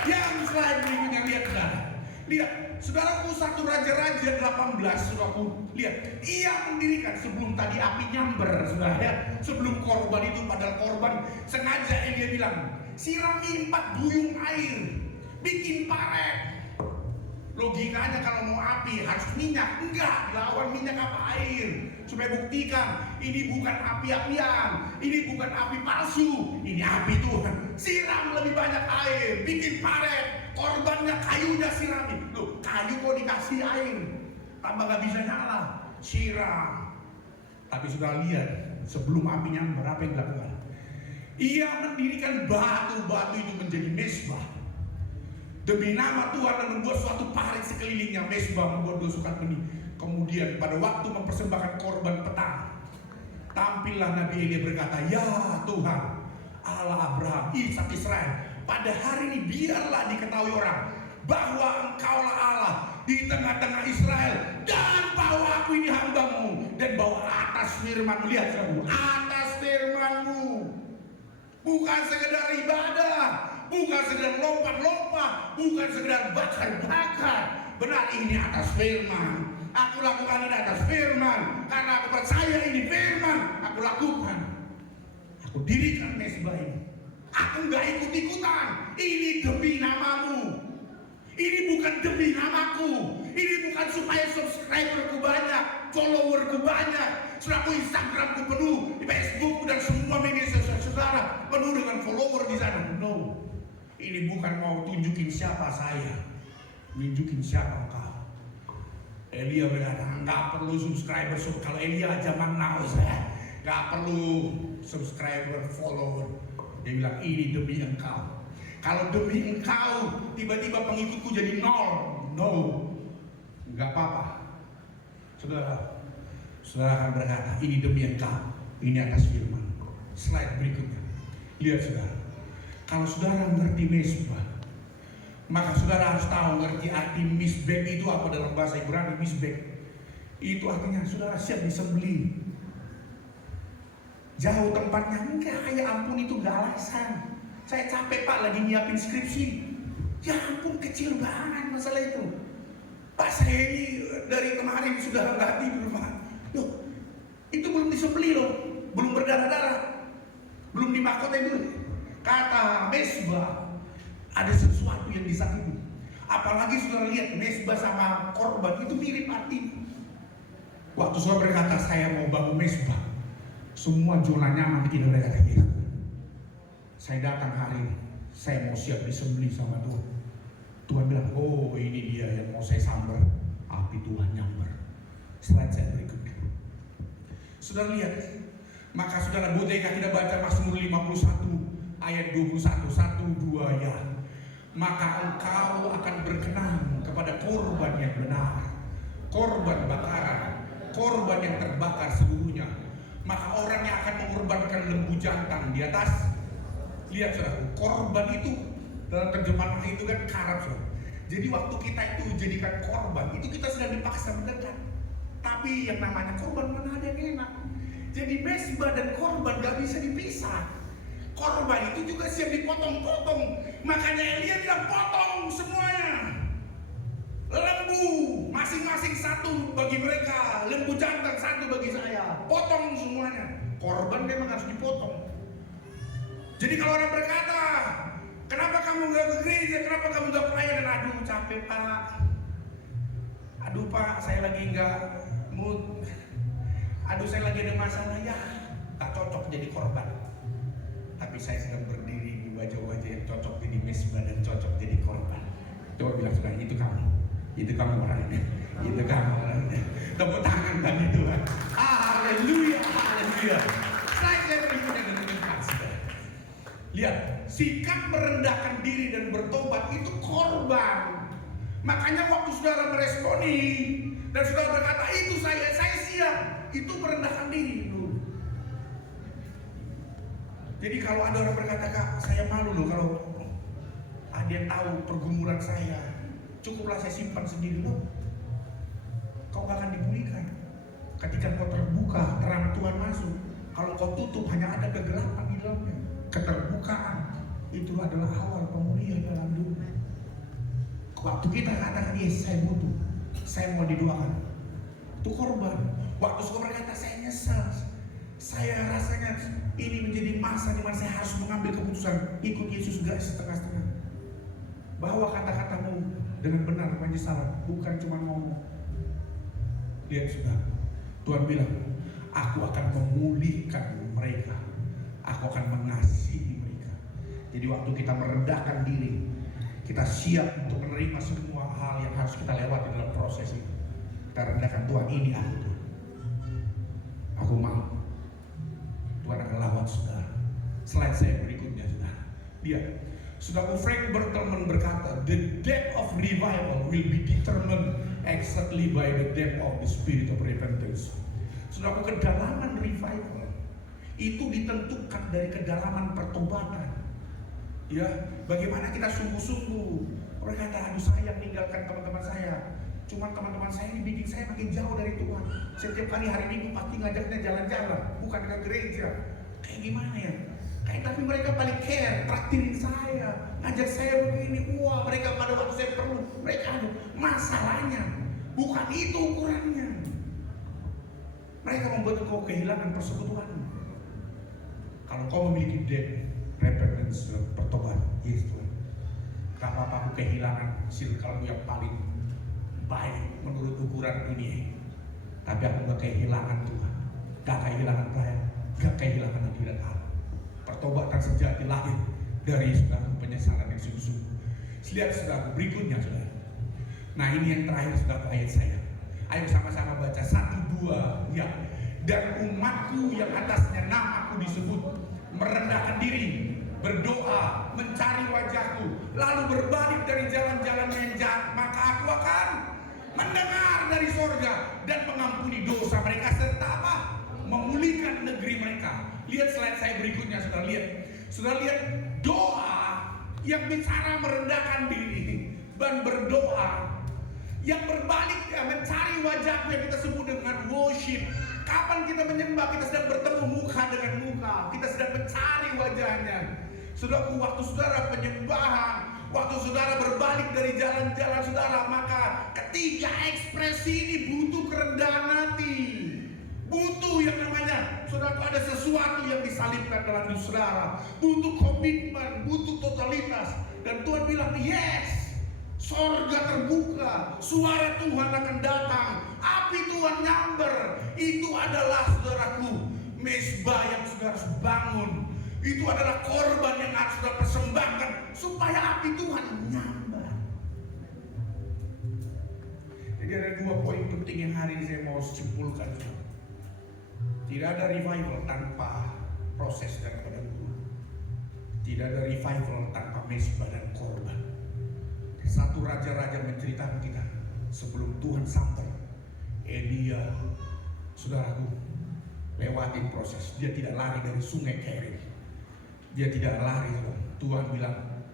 Yang slide berikutnya, lihat saudara. Lihat, saudaraku, 1 Raja-Raja 18, saudaraku. Lihat, ia mendirikan sebelum tadi api nyamber, saudara ya. Sebelum korban itu, padahal korban sengaja dia bilang, sirami 4 buyung air, bikin paret. Logikanya kalau mau api harus minyak, enggak, lawan minyak apa air, supaya buktikan ini bukan api-apian, ini bukan api palsu, ini api Tuhan. Siram lebih banyak air, bikin paret, korbannya kayunya sirami. Loh, kayu kok dikasih air, tambah gak bisa nyala, siram. Tapi sudah lihat, sebelum api nyamber, apa yang dilakukan? Ia mendirikan batu-batu itu menjadi mesbah demi nama Tuhan dan membuat suatu parit sekelilingnya. Mesbah membuat 2 sukat benih. Kemudian pada waktu mempersembahkan korban petang, tampillah Nabi Elia berkata, ya Tuhan Allah Abraham, Ishak, Israel, pada hari ini biarlah diketahui orang bahwa Engkaulah Allah di tengah-tengah Israel, dan bahwa aku ini hambamu, dan bahwa atas firman-Mu, lihat saudaraku, atas firman-Mu, bukan sekedar ibadah, bukan sekedar lompat-lompat, bukan sekedar bakar-bakar. Benar, ini atas firman. Aku lakukan ini atas firman, karena aku percaya ini firman, aku lakukan. Aku dirikan mesbah ini. Aku nggak ikut-ikutan. Ini demi namamu. Ini bukan demi namaku. Ini bukan supaya subscriberku banyak, followerku banyak, saudaraku, Instagramku penuh, Facebookku dan semua media sosial saudara penuh dengan follower di sana. No, ini bukan mau tunjukin siapa saya, tunjukin siapa engkau. Elia berkata, nggak perlu subscriber. Kalau Elia zaman now, saya nggak perlu subscriber, follower. Dia bilang, ini demi engkau. Kalau demi engkau tiba-tiba pengikutku jadi 0, no, nggak apa-apa. Saudara akan berkata, ini demi engkau, ini atas firman. Slide berikutnya, lihat saudara. Kalau saudara mengerti mesbah, maka saudara harus tahu ngerti arti misbek itu apa dalam bahasa Ibrani. Misbek itu artinya saudara siap disembelih. Jauh tempatnya, enggak, ya ampun, itu gak alasan. Saya capek Pak, lagi nyiapin skripsi. Ya ampun, kecil banget masalah itu. Pak, saya ini dari kemarin sudah nggak tidur Pak. Loh, itu belum disembelih loh, belum berdarah-darah, belum dimahkota itu. Kata mesbah Ada sesuatu yang disakiti. Apalagi saudara lihat mesbah sama korban itu mirip artinya. Waktu saudara berkata saya mau bangun mesbah, semua zona nyaman kita berkata ya. Saya datang hari ini, saya mau siap disembelih sama Tuhan. Tuhan bilang, oh ini dia yang mau saya sambar. Api Tuhan nyambar. Slide saya berikutnya. Saudara lihat, maka saudara boleh kita baca Mazmur 51 ayat 21, 1, 2 ya. Maka engkau akan berkenan kepada korban yang benar, korban bakaran, korban yang terbakar seluruhnya. Maka orang yang akan mengorbankan lembu jantan di atas, lihat saudara, korban itu dalam terjemahan itu kan karat saudara. Jadi waktu kita itu jadikan korban, itu kita sedang dipaksa mendekat. Tapi yang namanya korban mana ada yang enak. Jadi mesbah dan korban gak bisa dipisah. Korban itu juga siap dipotong-potong. Makanya Elia bilang potong semuanya. Lembu masing-masing satu bagi mereka, lembu jantan satu bagi saya. Potong semuanya. Korban memang harus dipotong. Jadi kalau orang berkata, kenapa kamu gak ke gereja, kenapa kamu gak pelayan? Aduh capek pak. Aduh pak, saya lagi gak mood. Aduh saya lagi ada masalah. Ya gak cocok jadi korban. Tapi saya sedang berdiri di wajah-wajah yang cocok jadi mesbah dan cocok jadi korban. Coba bilang sudah, itu kamu orangnya, itu kamu orangnya. Tepuk tangan bagi Tuhan. Haleluya, haleluya. Saya berikutnya dengan kasih. Lihat, sikap merendahkan diri dan bertobat itu korban. Makanya waktu saudara meresponi dan saudara berkata itu saya siap, itu merendahkan diri dulu. Jadi kalau ada orang berkata, kak saya malu loh kalau ada yang tahu pergumulan saya, cukuplah saya simpan sendiri loh. Kau gak akan dibulikan. Ketika kau terbuka, terang Tuhan masuk. Kalau kau tutup, hanya ada kegelapan di dalamnya. Keterbukaan itu adalah awal pemulihan dalam dunia. Waktu kita katakan, yes saya butuh, saya mau didoakan, itu korban. Waktu saudara berkata, saya nyesal, saya rasanya ini menjadi masa di mana saya harus mengambil keputusan ikut Yesus gak setengah-setengah. Bahwa kata-katamu dengan benar penyesalan, bukan cuma ngomong. Lihat sudah, Tuhan bilang, aku akan memulihkan mereka, aku akan mengasihi mereka. Jadi waktu kita merendahkan diri, kita siap untuk menerima semua hal yang harus kita lewati dalam proses ini. Kita rendahkan, Tuhan ini aku mau. Tuhan akan lawan saudara. Slide saya berikutnya saudara. Lihat, saudara Frank Bertelman berkata, the depth of revival will be determined exactly by the depth of the spirit of repentance. Saudara, kedalaman revival itu ditentukan dari kedalaman pertobatan. Ya, bagaimana kita sungguh-sungguh. Orang kata, aduh saya meninggalkan teman-teman saya. Cuman teman-teman saya ini bikin saya makin jauh dari Tuhan. Setiap kali hari Minggu pasti ngajaknya jalan-jalan, bukan ke gereja. Kayak gimana ya? Kayak tapi mereka paling care, traktirin saya, ngajak saya begini. Wah, mereka pada waktu saya perlu, mereka ada masalahnya. Bukan itu ukurannya. Mereka membuat kau kehilangan persekutuan. Kalau kau memiliki debt, repentance, pertobat, yes Tuhan. Gak apa-apa aku kehilangan circle yang paling baik menurut ukuran dunia, tapi aku gak kehilangan Tuhan, gak kehilangan pelayan, gak kehilangan hadirat Allah. Pertobatan sejati lahir dari saudara penyesalan yang sungguh-sungguh. Lihat saudara berikutnya saudara. Nah ini yang terakhir saudara ayat saya. Ayo sama-sama baca 1, 2 ya. Dan umatku yang atasnya namaku disebut merendahkan diri, berdoa, mencari wajahku, lalu berbalik dari jalan-jalan yang jahat, maka aku akan mendengar dari sorga dan mengampuni dosa mereka serta apa? Memulihkan negeri mereka. Lihat slide saya berikutnya, saudara lihat. Saudara lihat doa yang bicara merendahkan diri dan berdoa yang berbalik ya, mencari wajahku yang kita sebut dengan worship. Kapan kita menyembah? Kita sedang bertemu muka dengan muka. Kita sedang mencari wajahnya. Saudaraku, waktu saudara penyembahan, waktu saudara berbalik dari jalan-jalan saudara, maka ketiga ekspresi ini butuh kerendahan hati. Butuh yang namanya, saudara, ada sesuatu yang disalibkan dalam hidup saudara. Butuh komitmen, butuh totalitas. Dan Tuhan bilang, yes, sorga terbuka, suara Tuhan akan datang, api Tuhan nyamber. Itu adalah, saudaraku, mezbah yang saudara harus bangun. Itu adalah korban yang harus saudara persembahkan supaya api Tuhan nyamber. Jadi ada 2 poin penting yang hari ini saya mau simpulkan. Tidak ada revival tanpa proses daripada guru. Tidak ada revival tanpa mezbah dan korban. Satu raja-raja menceritakan kita, sebelum Tuhan sampai, Elia, saudaraku, lewatin proses. Dia tidak lari dari sungai Kerit. Dia tidak lari. Tuhan bilang,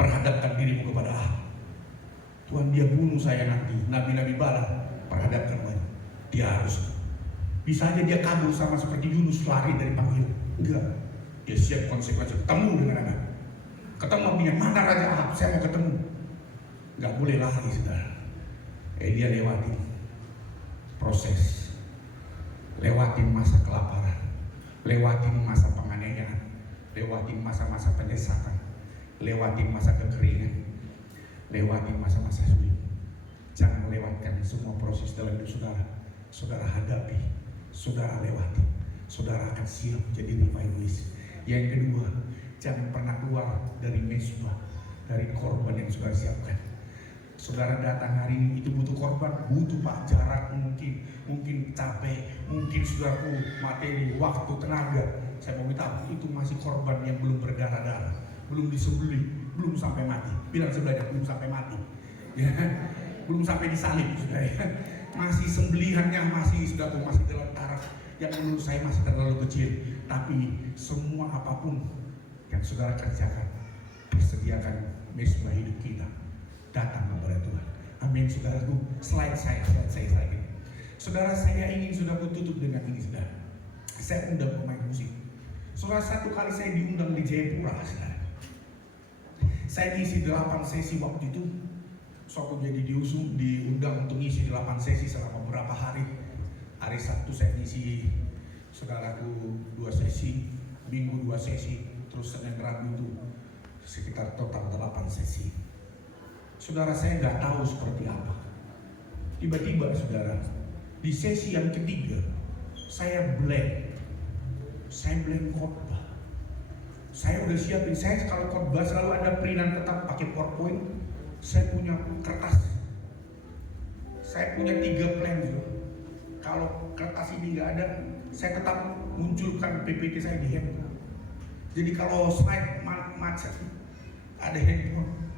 perhadapkan dirimu kepada Allah. Tuhan, dia bunuh saya nanti. Nabi-nabi bala, perhadapkan saya. Dia harus. Bisa aja dia kabur sama seperti Yunus, lari dari panggilan. Enggak. Dia siap konsekuensi. Ketemu dengan anak. Ketemu dengan mana Raja Ahab? Saya mau ketemu. Enggak boleh lari, saudara. Dia lewatin proses. Lewatin masa kelaparan. Lewatin masa penganiayaan. Lewatin masa-masa penyesakan. Lewatin masa kekeringan. Lewatin masa-masa sulit. Jangan lewatkan semua proses dalam hidup saudara. Saudara hadapi, saudara lewati, saudara akan siap jadi revivalis. Yang kedua, jangan pernah keluar dari mezbah, dari korban yang saudara siapkan. Saudara datang hari ini itu butuh korban, butuh Pak jarak, mungkin capek, mungkin saudaraku materi, waktu, tenaga. Saya mau minta itu masih korban yang belum berdarah-darah, belum disembelih, belum sampai mati. Bilang sebelahnya belum sampai mati, ya, belum sampai disalib, saudara. Masih sembelihannya masih dalam taraf yang menurut saya masih terlalu kecil. Tapi semua apapun yang saudara kerjakan, persediakan mezbah hidup kita datang kepada Tuhan. Amin, saudaraku. Slide saya lagi. Saudara, saya ingin saudaraku tutup dengan ini, saudara. Saya undang pemain musik. Saudara, satu kali saya diundang di Jayapura, saudara. Saya ngisi 8 sesi waktu itu. So aku jadi diundang untuk ngisi 8 sesi selama beberapa hari. Hari Sabtu saya ngisi, saudaraku, 2 sesi, Minggu 2 sesi, terus Senin Rabu itu sekitar total 8 sesi. Saudara, saya nggak tahu seperti apa. Tiba-tiba, saudara, di sesi yang ketiga saya blank khotbah. Saya udah siapin, saya kalau khotbah selalu ada perinan tetap pakai PowerPoint. Saya punya kertas, saya punya 3 plan juga. Kalau kertas ini nggak ada, saya tetap munculkan PPT saya di handphone. Jadi kalau slide macet, ada handphone.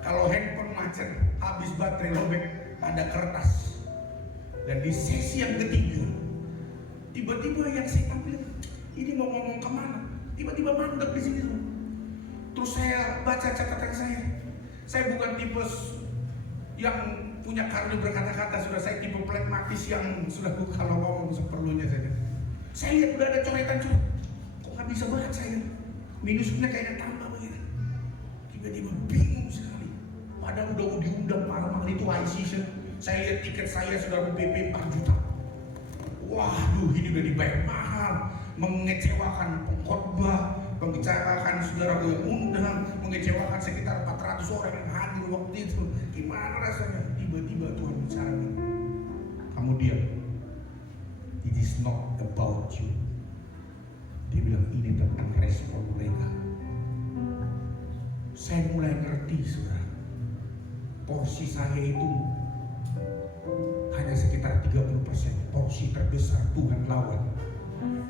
Kalau handphone macet, habis baterai lobek, ada kertas. Dan di sesi yang ketiga, tiba-tiba yang saya tampil, ini mau ngomong kemana? Tiba-tiba mandek di sini. Terus saya baca catatan saya. Saya bukan tipe yang punya kartu berkata-kata, sudah saya tipe pragmatis yang sudah kalau ngomong seperlunya saja. Saya lihat udah ada coretan-coretan, kok nggak bisa baca ya? Minusnya kayaknya tambah begitu. Tiba-tiba bingung sekali. Padahal udah diundang malam itu high season. Saya lihat tiket saya sudah PP 4 juta. Waduh, ini udah dibayar mahal. Mengecewakan pengkhotbah, mengecewakan saudara yang undang, mengecewakan sekitar 400 orang yang hadir waktu itu. Gimana rasanya? Tiba-tiba Tuhan bicara gitu. Kamu diam. It is not about you. Dia bilang ini tentang respon mereka. Saya mulai ngerti, saudara. Porsi saya itu hanya sekitar 30%. Porsi terbesar Tuhan lawan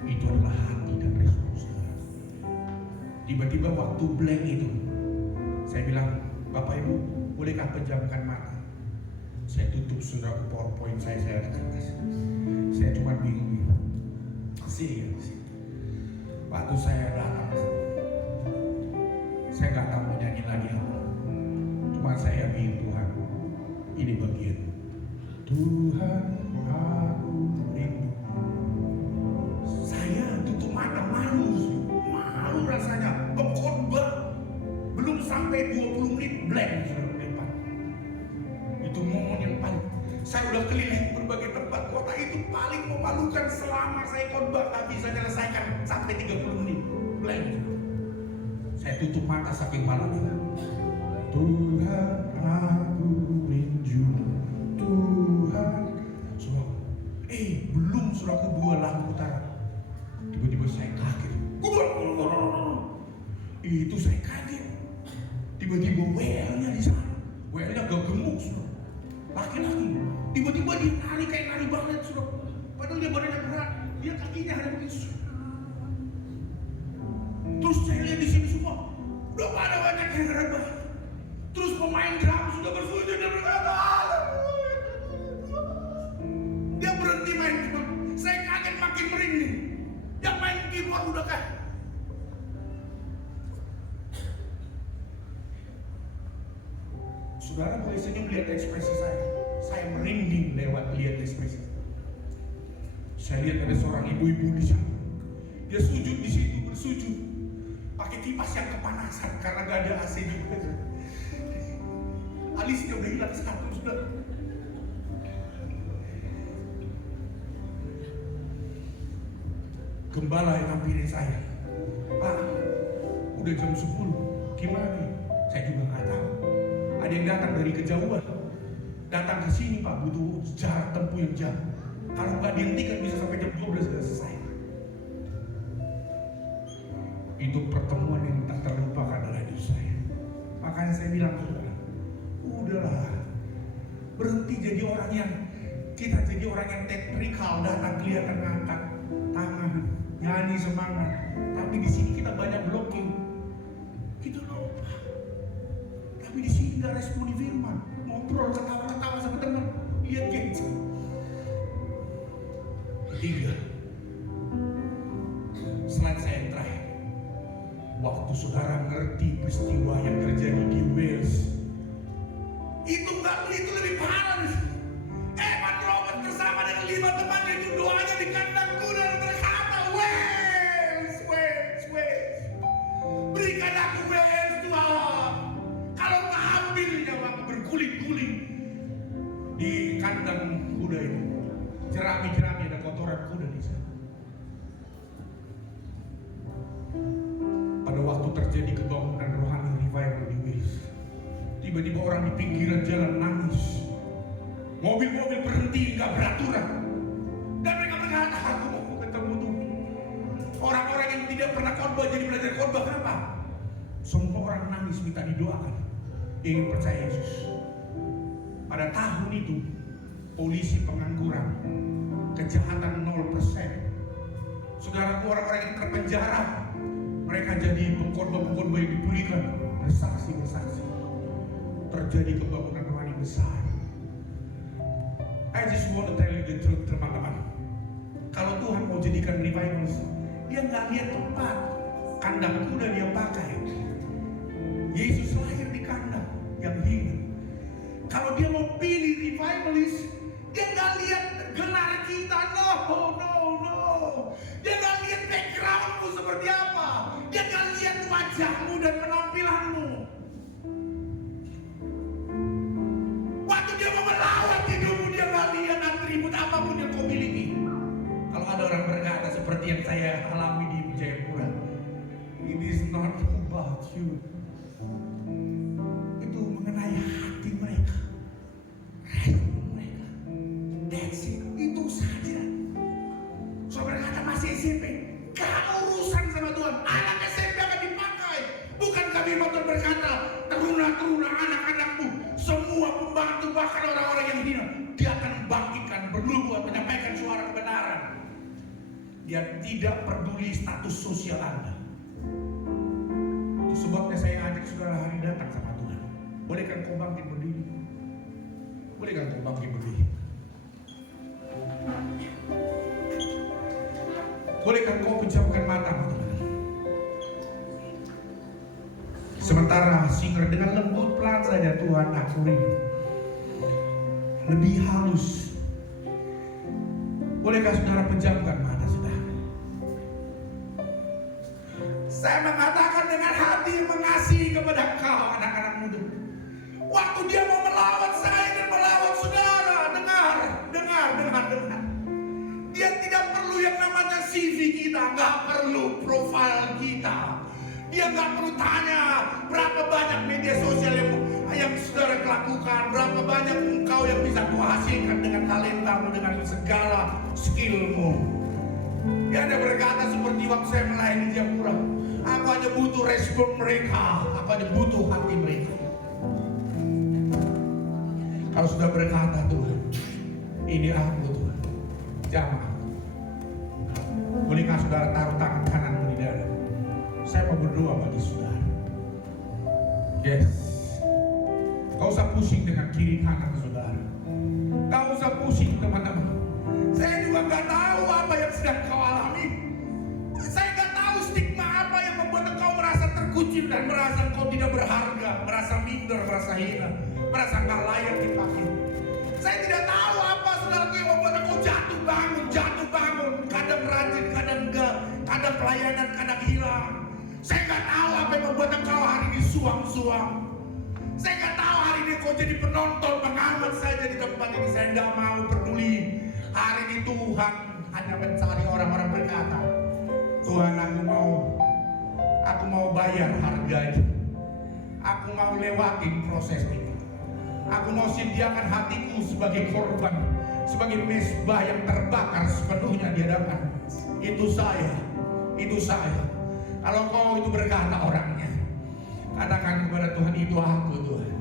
itu adalah hati dan respon saudara. Tiba-tiba waktu blank itu, saya bilang, Bapak Ibu, bolehkah pejamkan mata? Saya tutup saudara PowerPoint saya kertas. Saya cuma bingung. Sih. Waktu saya datang, saya nggak tahu menyanyi lagi apa. Cuma saya bingung, Tuhan, ini bagian. Tuhan, aku rindu. Saya tutup mata, malu rasanya. Pengkhotbah belum sampai 20 menit blank sudah depan. Itu momen yang paling. Saya udah keliling berbagai tempat, kota itu paling memalukan. lama saya khotbah nggak bisa menyelesaikan sampai 30 menit. Blank. Saya tutup mata saking malunya. Tuhan, aku rindu Tuhan. Belum suraku 2 lagu putaran. Tiba-tiba saya kaget. Itu saya kaget. Tiba-tiba WL-nya di sana. WL-nya gak gemuk, sudah. Laki-laki. Tiba-tiba dia nari kayak nari banget, sudah. Padahal dia badannya berat. Dia kakinya ada begitu. Terus saya lihat di sini semua. Udah pada banyak yang rebah. Terus pemain drum sudah bersujud dan berkata, dia berhenti main drum. Saya kaget makin merinding. Yang main keyboard udah kayak. Saudara boleh senyum lihat ekspresi saya. Saya merinding lewat lihat ekspresi. Saya lihat ada seorang ibu-ibu di sana. Dia sujud di situ, bersujud. Pakai kipas yang kepanasan karena gak ada AC juga. Alisnya udah hilang satu, sudah. Gembala yang hampirin saya. Pak, udah jam 10. Gimana nih? Saya juga gak tahu. Ada yang datang dari kejauhan. Datang ke sini Pak, butuh jarak tempuh yang jauh. Kalau nggak dihentikan bisa sampai jam 12 sudah selesai. Itu pertemuan yang tak terlupakan dalam hidup saya. Makanya saya bilang ke saudara, udahlah, berhenti jadi orang yang kita jadi orang yang teknikal, datang kelihatan ngangkat tangan, nyanyi semangat. Tapi di sini kita banyak blocking. Kita lupa. Tapi di sini nggak responi firman, ngobrol ketawa-ketawa sama teman, lihat gadget. Ketiga, slide saya yang terakhir. Waktu saudara ngerti peristiwa yang terjadi di Wales, itu lebih parah. Evan Robert bersama dengan 5 temannya itu doanya di kandang kuda dan berkata, Wales, berikan aku Wales Tuhan. Kalau nggak ambil nyawaku berguling-guling di kandang kuda ini. Jerami-jerami ada kotoran kuda di sana. Pada waktu terjadi kebangunan rohani revival di Wales, tiba-tiba orang di pinggiran jalan nangis. Mobil-mobil berhenti nggak beraturan. Dan mereka berkata, aku mau ketemu tuh orang-orang yang tidak pernah khotbah jadi belajar khotbah. Kenapa? Semua orang nangis minta didoakan, ingin percaya Yesus. Pada tahun itu polisi pengangguran, kejahatan 0%. Saudaraku, orang-orang yang terpenjara, mereka jadi pengkhotbah-pengkhotbah yang dipulihkan, bersaksi-bersaksi. Terjadi kebangunan rohani besar. I just want to tell you the truth, teman-teman. Kalau Tuhan mau jadikan revival, dia nggak lihat tempat, kandang kuda dia pakai. Yesus lahir di kandang yang hina. Kalau dia mau pilih revivalis, dia nggak lihat gelar kita, no. Dia nggak lihat backgroundmu seperti apa. Dia nggak lihat wajahmu dan penampilanmu. Waktu dia mau melawan hidupmu, dia nggak lihat atribut apapun yang kau miliki. Kalau ada orang berkata seperti yang saya alami di Jayapura, it is not about you. Itu mengenai hati mereka. That's it. Itu saja. Saudara kata masih SMP, gak urusan sama Tuhan. Anak SMP akan dipakai. Bukan kami motor berkata, teruna-teruna anak-anakmu, semua pembantu bahkan orang-orang yang hina, dia akan bangkitkan, bernubuat, menyampaikan suara kebenaran. Dia tidak peduli status sosial Anda. Itu sebabnya saya ajak saudara hari datang sama Tuhan. Bolehkan kau bangkit berdiri? Bolehkan kau bangkit berdiri? Bolehkan kau pejamkan matamu, teman? Sementara singer dengan lembut pelan saja, Tuhan aku rindu. Lebih halus. Bolehkah saudara pejamkan mata saudara? Saya mengatakan dengan hati yang mengasihi kepada kau, anak-anak muda. Waktu dia mau melawan saya dan melawan saudara, dengar. Dia tidak perlu yang namanya namanya CV kita, nggak perlu profil kita. Dia nggak perlu tanya berapa banyak media sosial yang saudara lakukan, berapa banyak engkau yang bisa kau hasilkan dengan talentamu, dengan segala skillmu. Dia ada berkata seperti waktu saya melayani Japura, aku hanya butuh respon mereka, aku hanya butuh hati mereka. Kalau sudah berkata, Tuhan, ini aku Tuhan, jamaah, bolehkah saudara taruh tangan kananmu di dada? Saya mau berdoa bagi saudara. Yes. Kau usah pusing dengan kiri kanan saudara. Kau usah pusing teman-teman. Saya juga nggak tahu apa yang sedang kau alami. Saya nggak tahu stigma apa yang membuat engkau merasa terkucil dan merasa engkau tidak berharga, merasa minder, merasa hina, merasa nggak layak dipakai. Saya tidak tahu apa saudaraku yang membuat engkau jatuh bangun, kadang rajin, kadang enggak, kadang pelayanan, kadang hilang. Saya nggak tahu apa yang membuat engkau hari ini suam-suam. Saya nggak tahu hari ini kau jadi penonton, pengamat saja di tempat ini. Saya nggak mau peduli. Hari ini Tuhan hanya mencari orang-orang berkata, Tuhan aku mau bayar harganya. Aku mau lewatin proses ini. Aku mau sediakan hatiku sebagai korban, sebagai mezbah yang terbakar sepenuhnya di hadapan. Itu saya. Kalau kau itu berkata orangnya, katakan kepada Tuhan, itu aku Tuhan.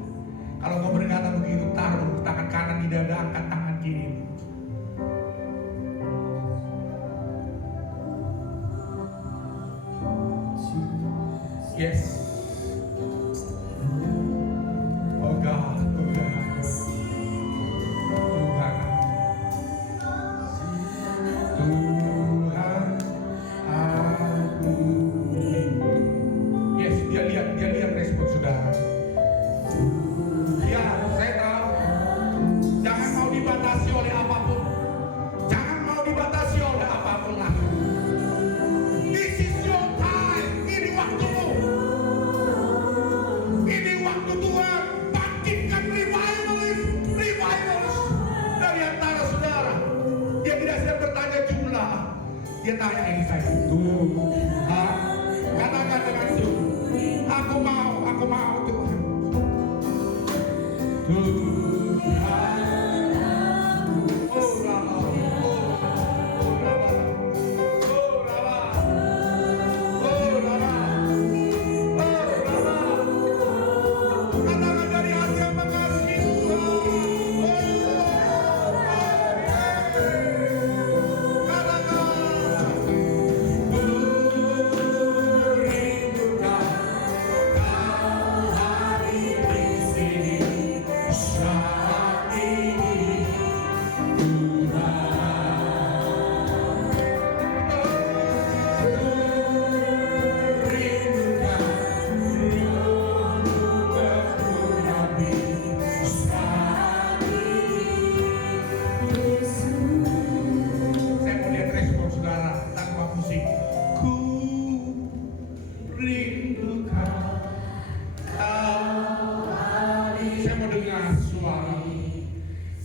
Kalau kau berkata begitu, taruh tangan kanan di dada, angkat tangan kiri. Yes. Oh God, oh God. Tuhan, aku rindu. Yes, dia lihat respon saudara. Ya, saya tahu. Jangan mau dibatasi oleh apapun. Jangan mau dibatasi oleh apapun lagi. This is your time. Ini waktumu. Ini waktu Tuhan bangkitkan revivalist dari antara saudara. Dia tidak sedang bertanya jumlah. Dia tanya ini saya. Tuhan, katakan dengan sungguh, aku mau Tuhan.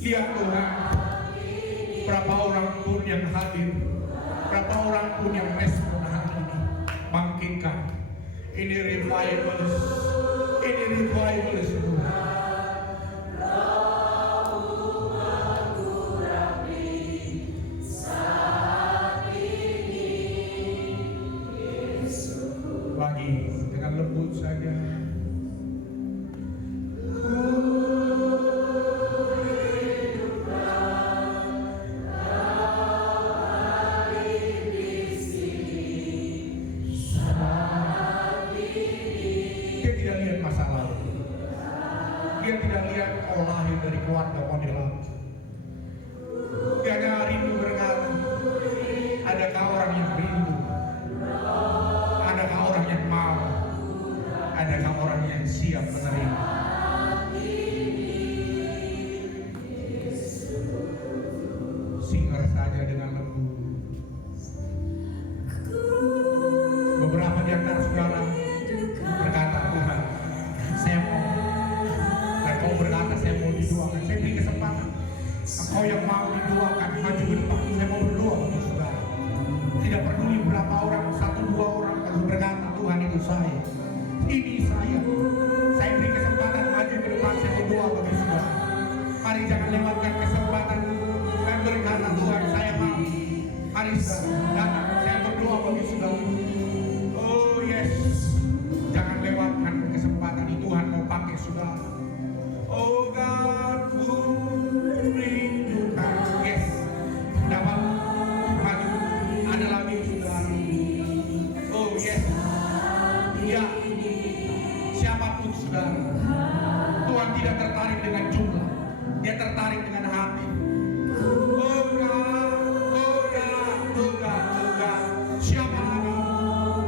Lihat Tuhan, berapa orang pun yang hadir, berapa orang pun yang respon hari ini, bangkitkan. Ini revivalist Tuhan. Lagi dengan lembut saja. Dia tidak lihat kau lahir dari keluarga model. Dia hanya rindu berkata, adakah orang yang rindu? Adakah orang yang mau? Adakah orang yang siap menerima? Singer saja dengan lembut. Beberapa di antara saudara berkata, Tuhan, saya mau. Kau berkata saya mau didoakan, saya beri kesempatan. Engkau yang mau didoakan, maju ke depan. Saya mau berdoa untuk saudara. aku berkata, Tuhan itu saya. Ini saya. Saya beri kesempatan maju ke depan, saya berdoa bagi saudara. Mari jangan lewatkan kesempatan dan berkata, Tuhan saya mau. Mari datang, saya berdoa bagi saudara. Oh yes. Jangan lewatkan kesempatan ini, Tuhan mau pakai saudara. Oh God, ku rindukan. Yes. Dapat maju. Ada lagi saudara. Oh yes. Ya. Siapapun saudara. Tuhan tidak tertarik dengan jumlah. Dia tertarik dengan hati. Oh God, oh God, oh God, oh God. Siapa lagi?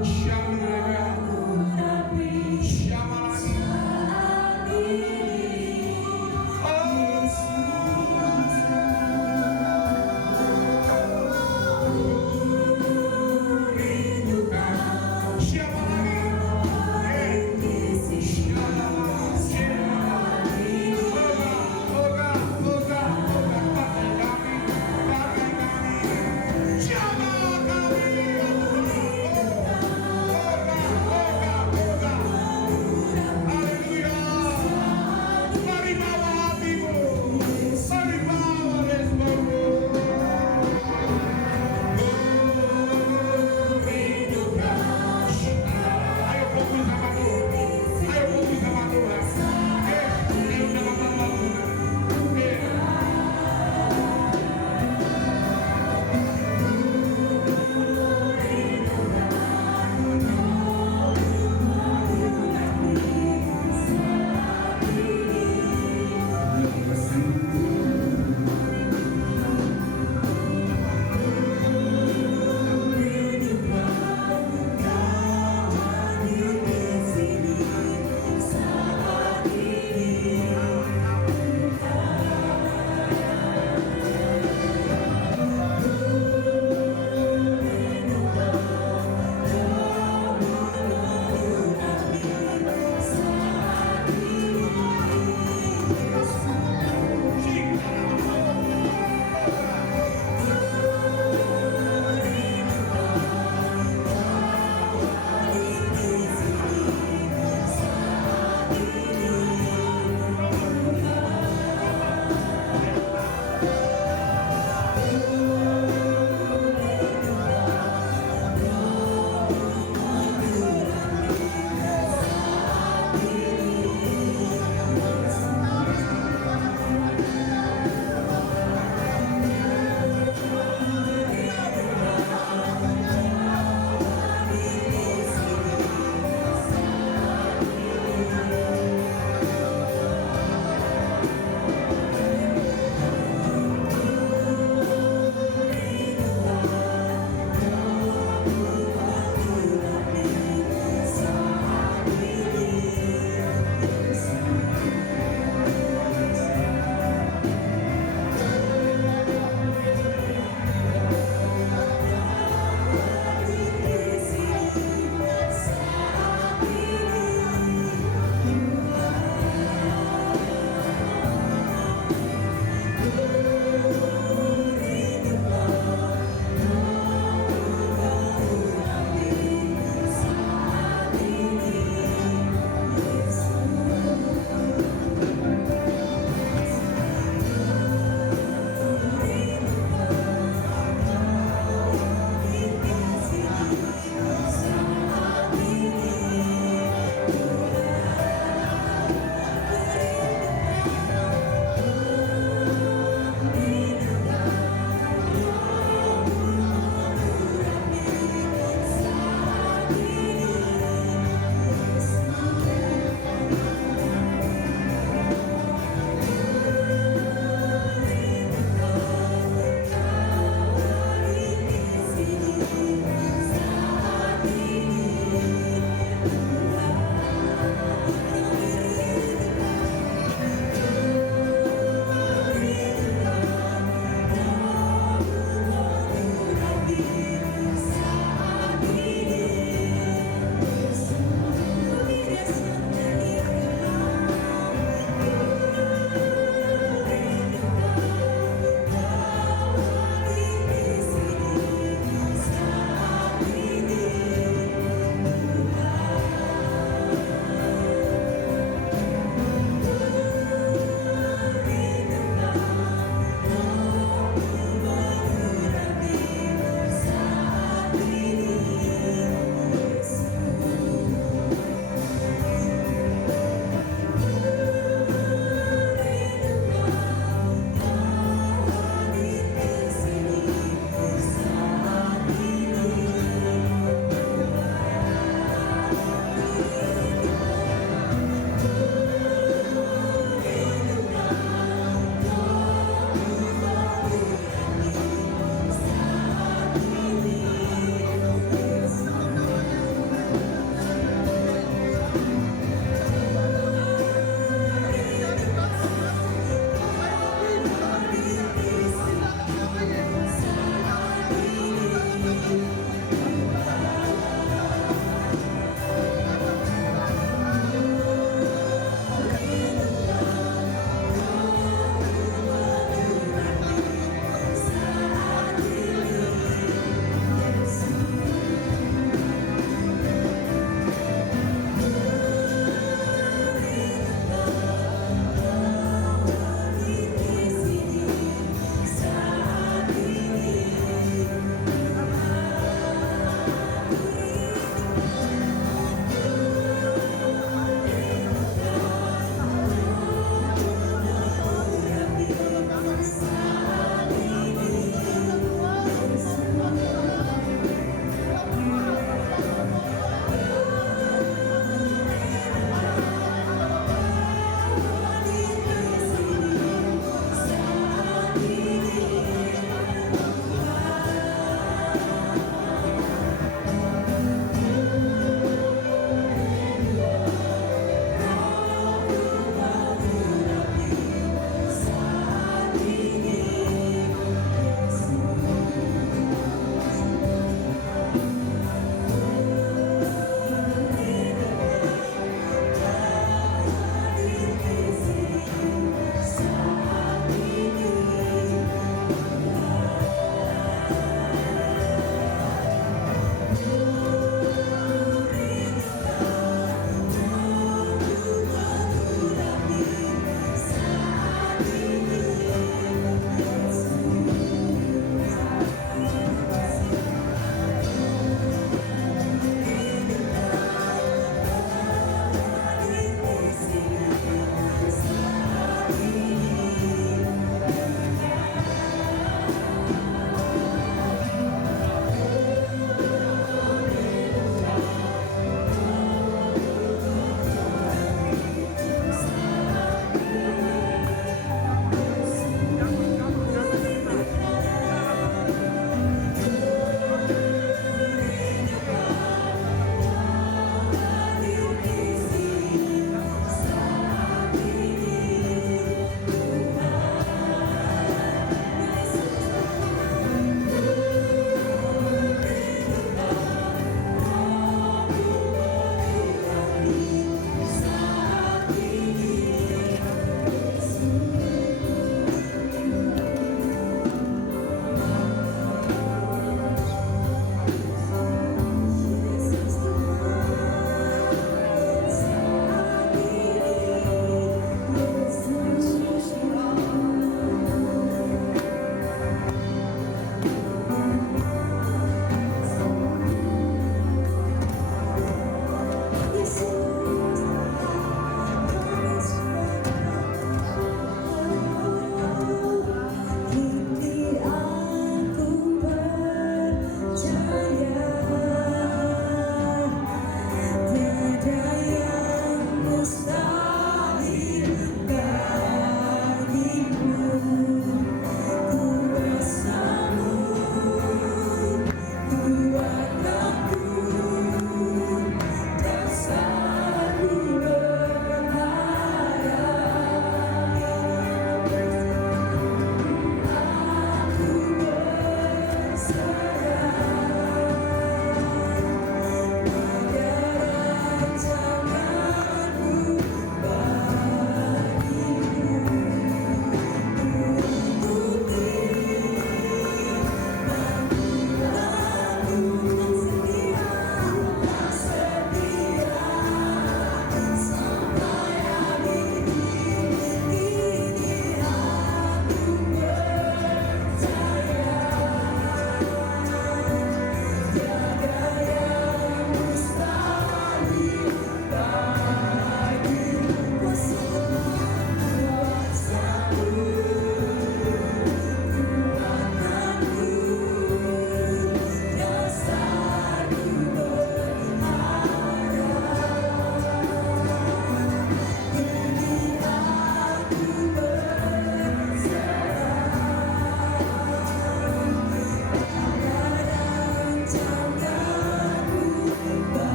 Siapa lagi? Siapa lagi? Siapa lagi? Siapa lagi? Oh God, oh God, oh God.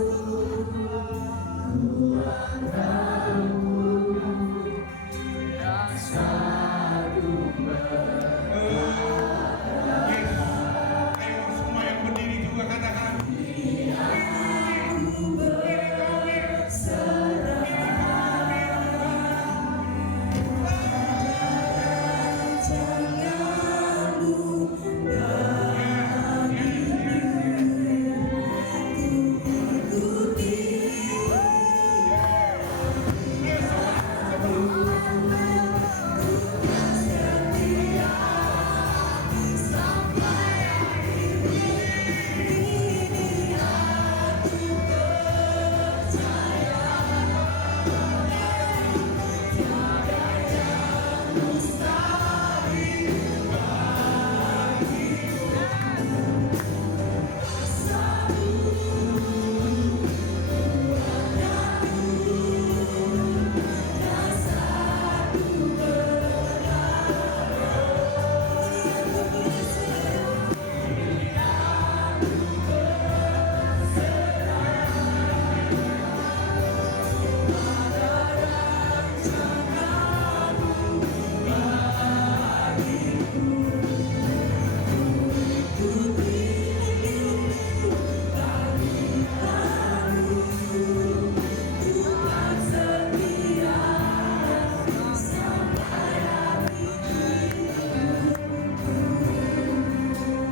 Yes. Ayo semua yang berdiri juga katakan.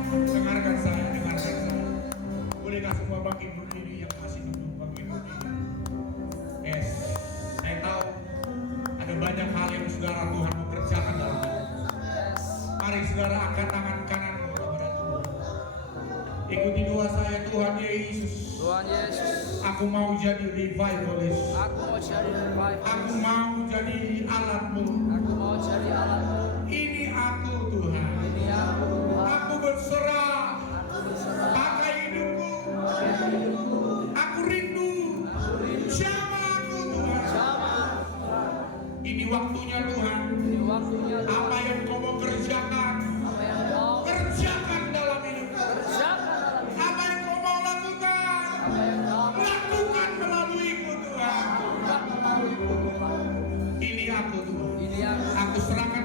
Ini dengarkan saya, dengarkan saya. Bolehkah semua bangkit berdiri yang masih duduk bangkit berdiri? Yes, saya tahu ada banyak hal yang saudara Tuhan mau kerjakan dalam hidup. Mari saudara angkat tangan kananmu kepada Tuhan. Ikuti doa saya, Tuhan Yesus. Tuhan Yesus, Aku mau jadi revivalist. aku mau jadi revival. Aku mau jadi alatmu. Aku mau jadi alatmu. Ini aku Tuhan. Ini aku Tuhan. Aku berserah. Aku berserah. Pakai hidupku. Aku rindu. Siapa aku Tuhan? Sama. Ini waktunya Tuhan. Ini waktunya Tuhan. Apa yang kau mau kerjakan, Apa yang kau kerjakan dalam hidupku. kerjakan dalam hidup. Apa yang kau mau lakukan, Apa yang kau lakukan melaluiku Tuhan. lakukan melalui Tuhan. Ini aku Tuhan. Ini aku. Aku serahkan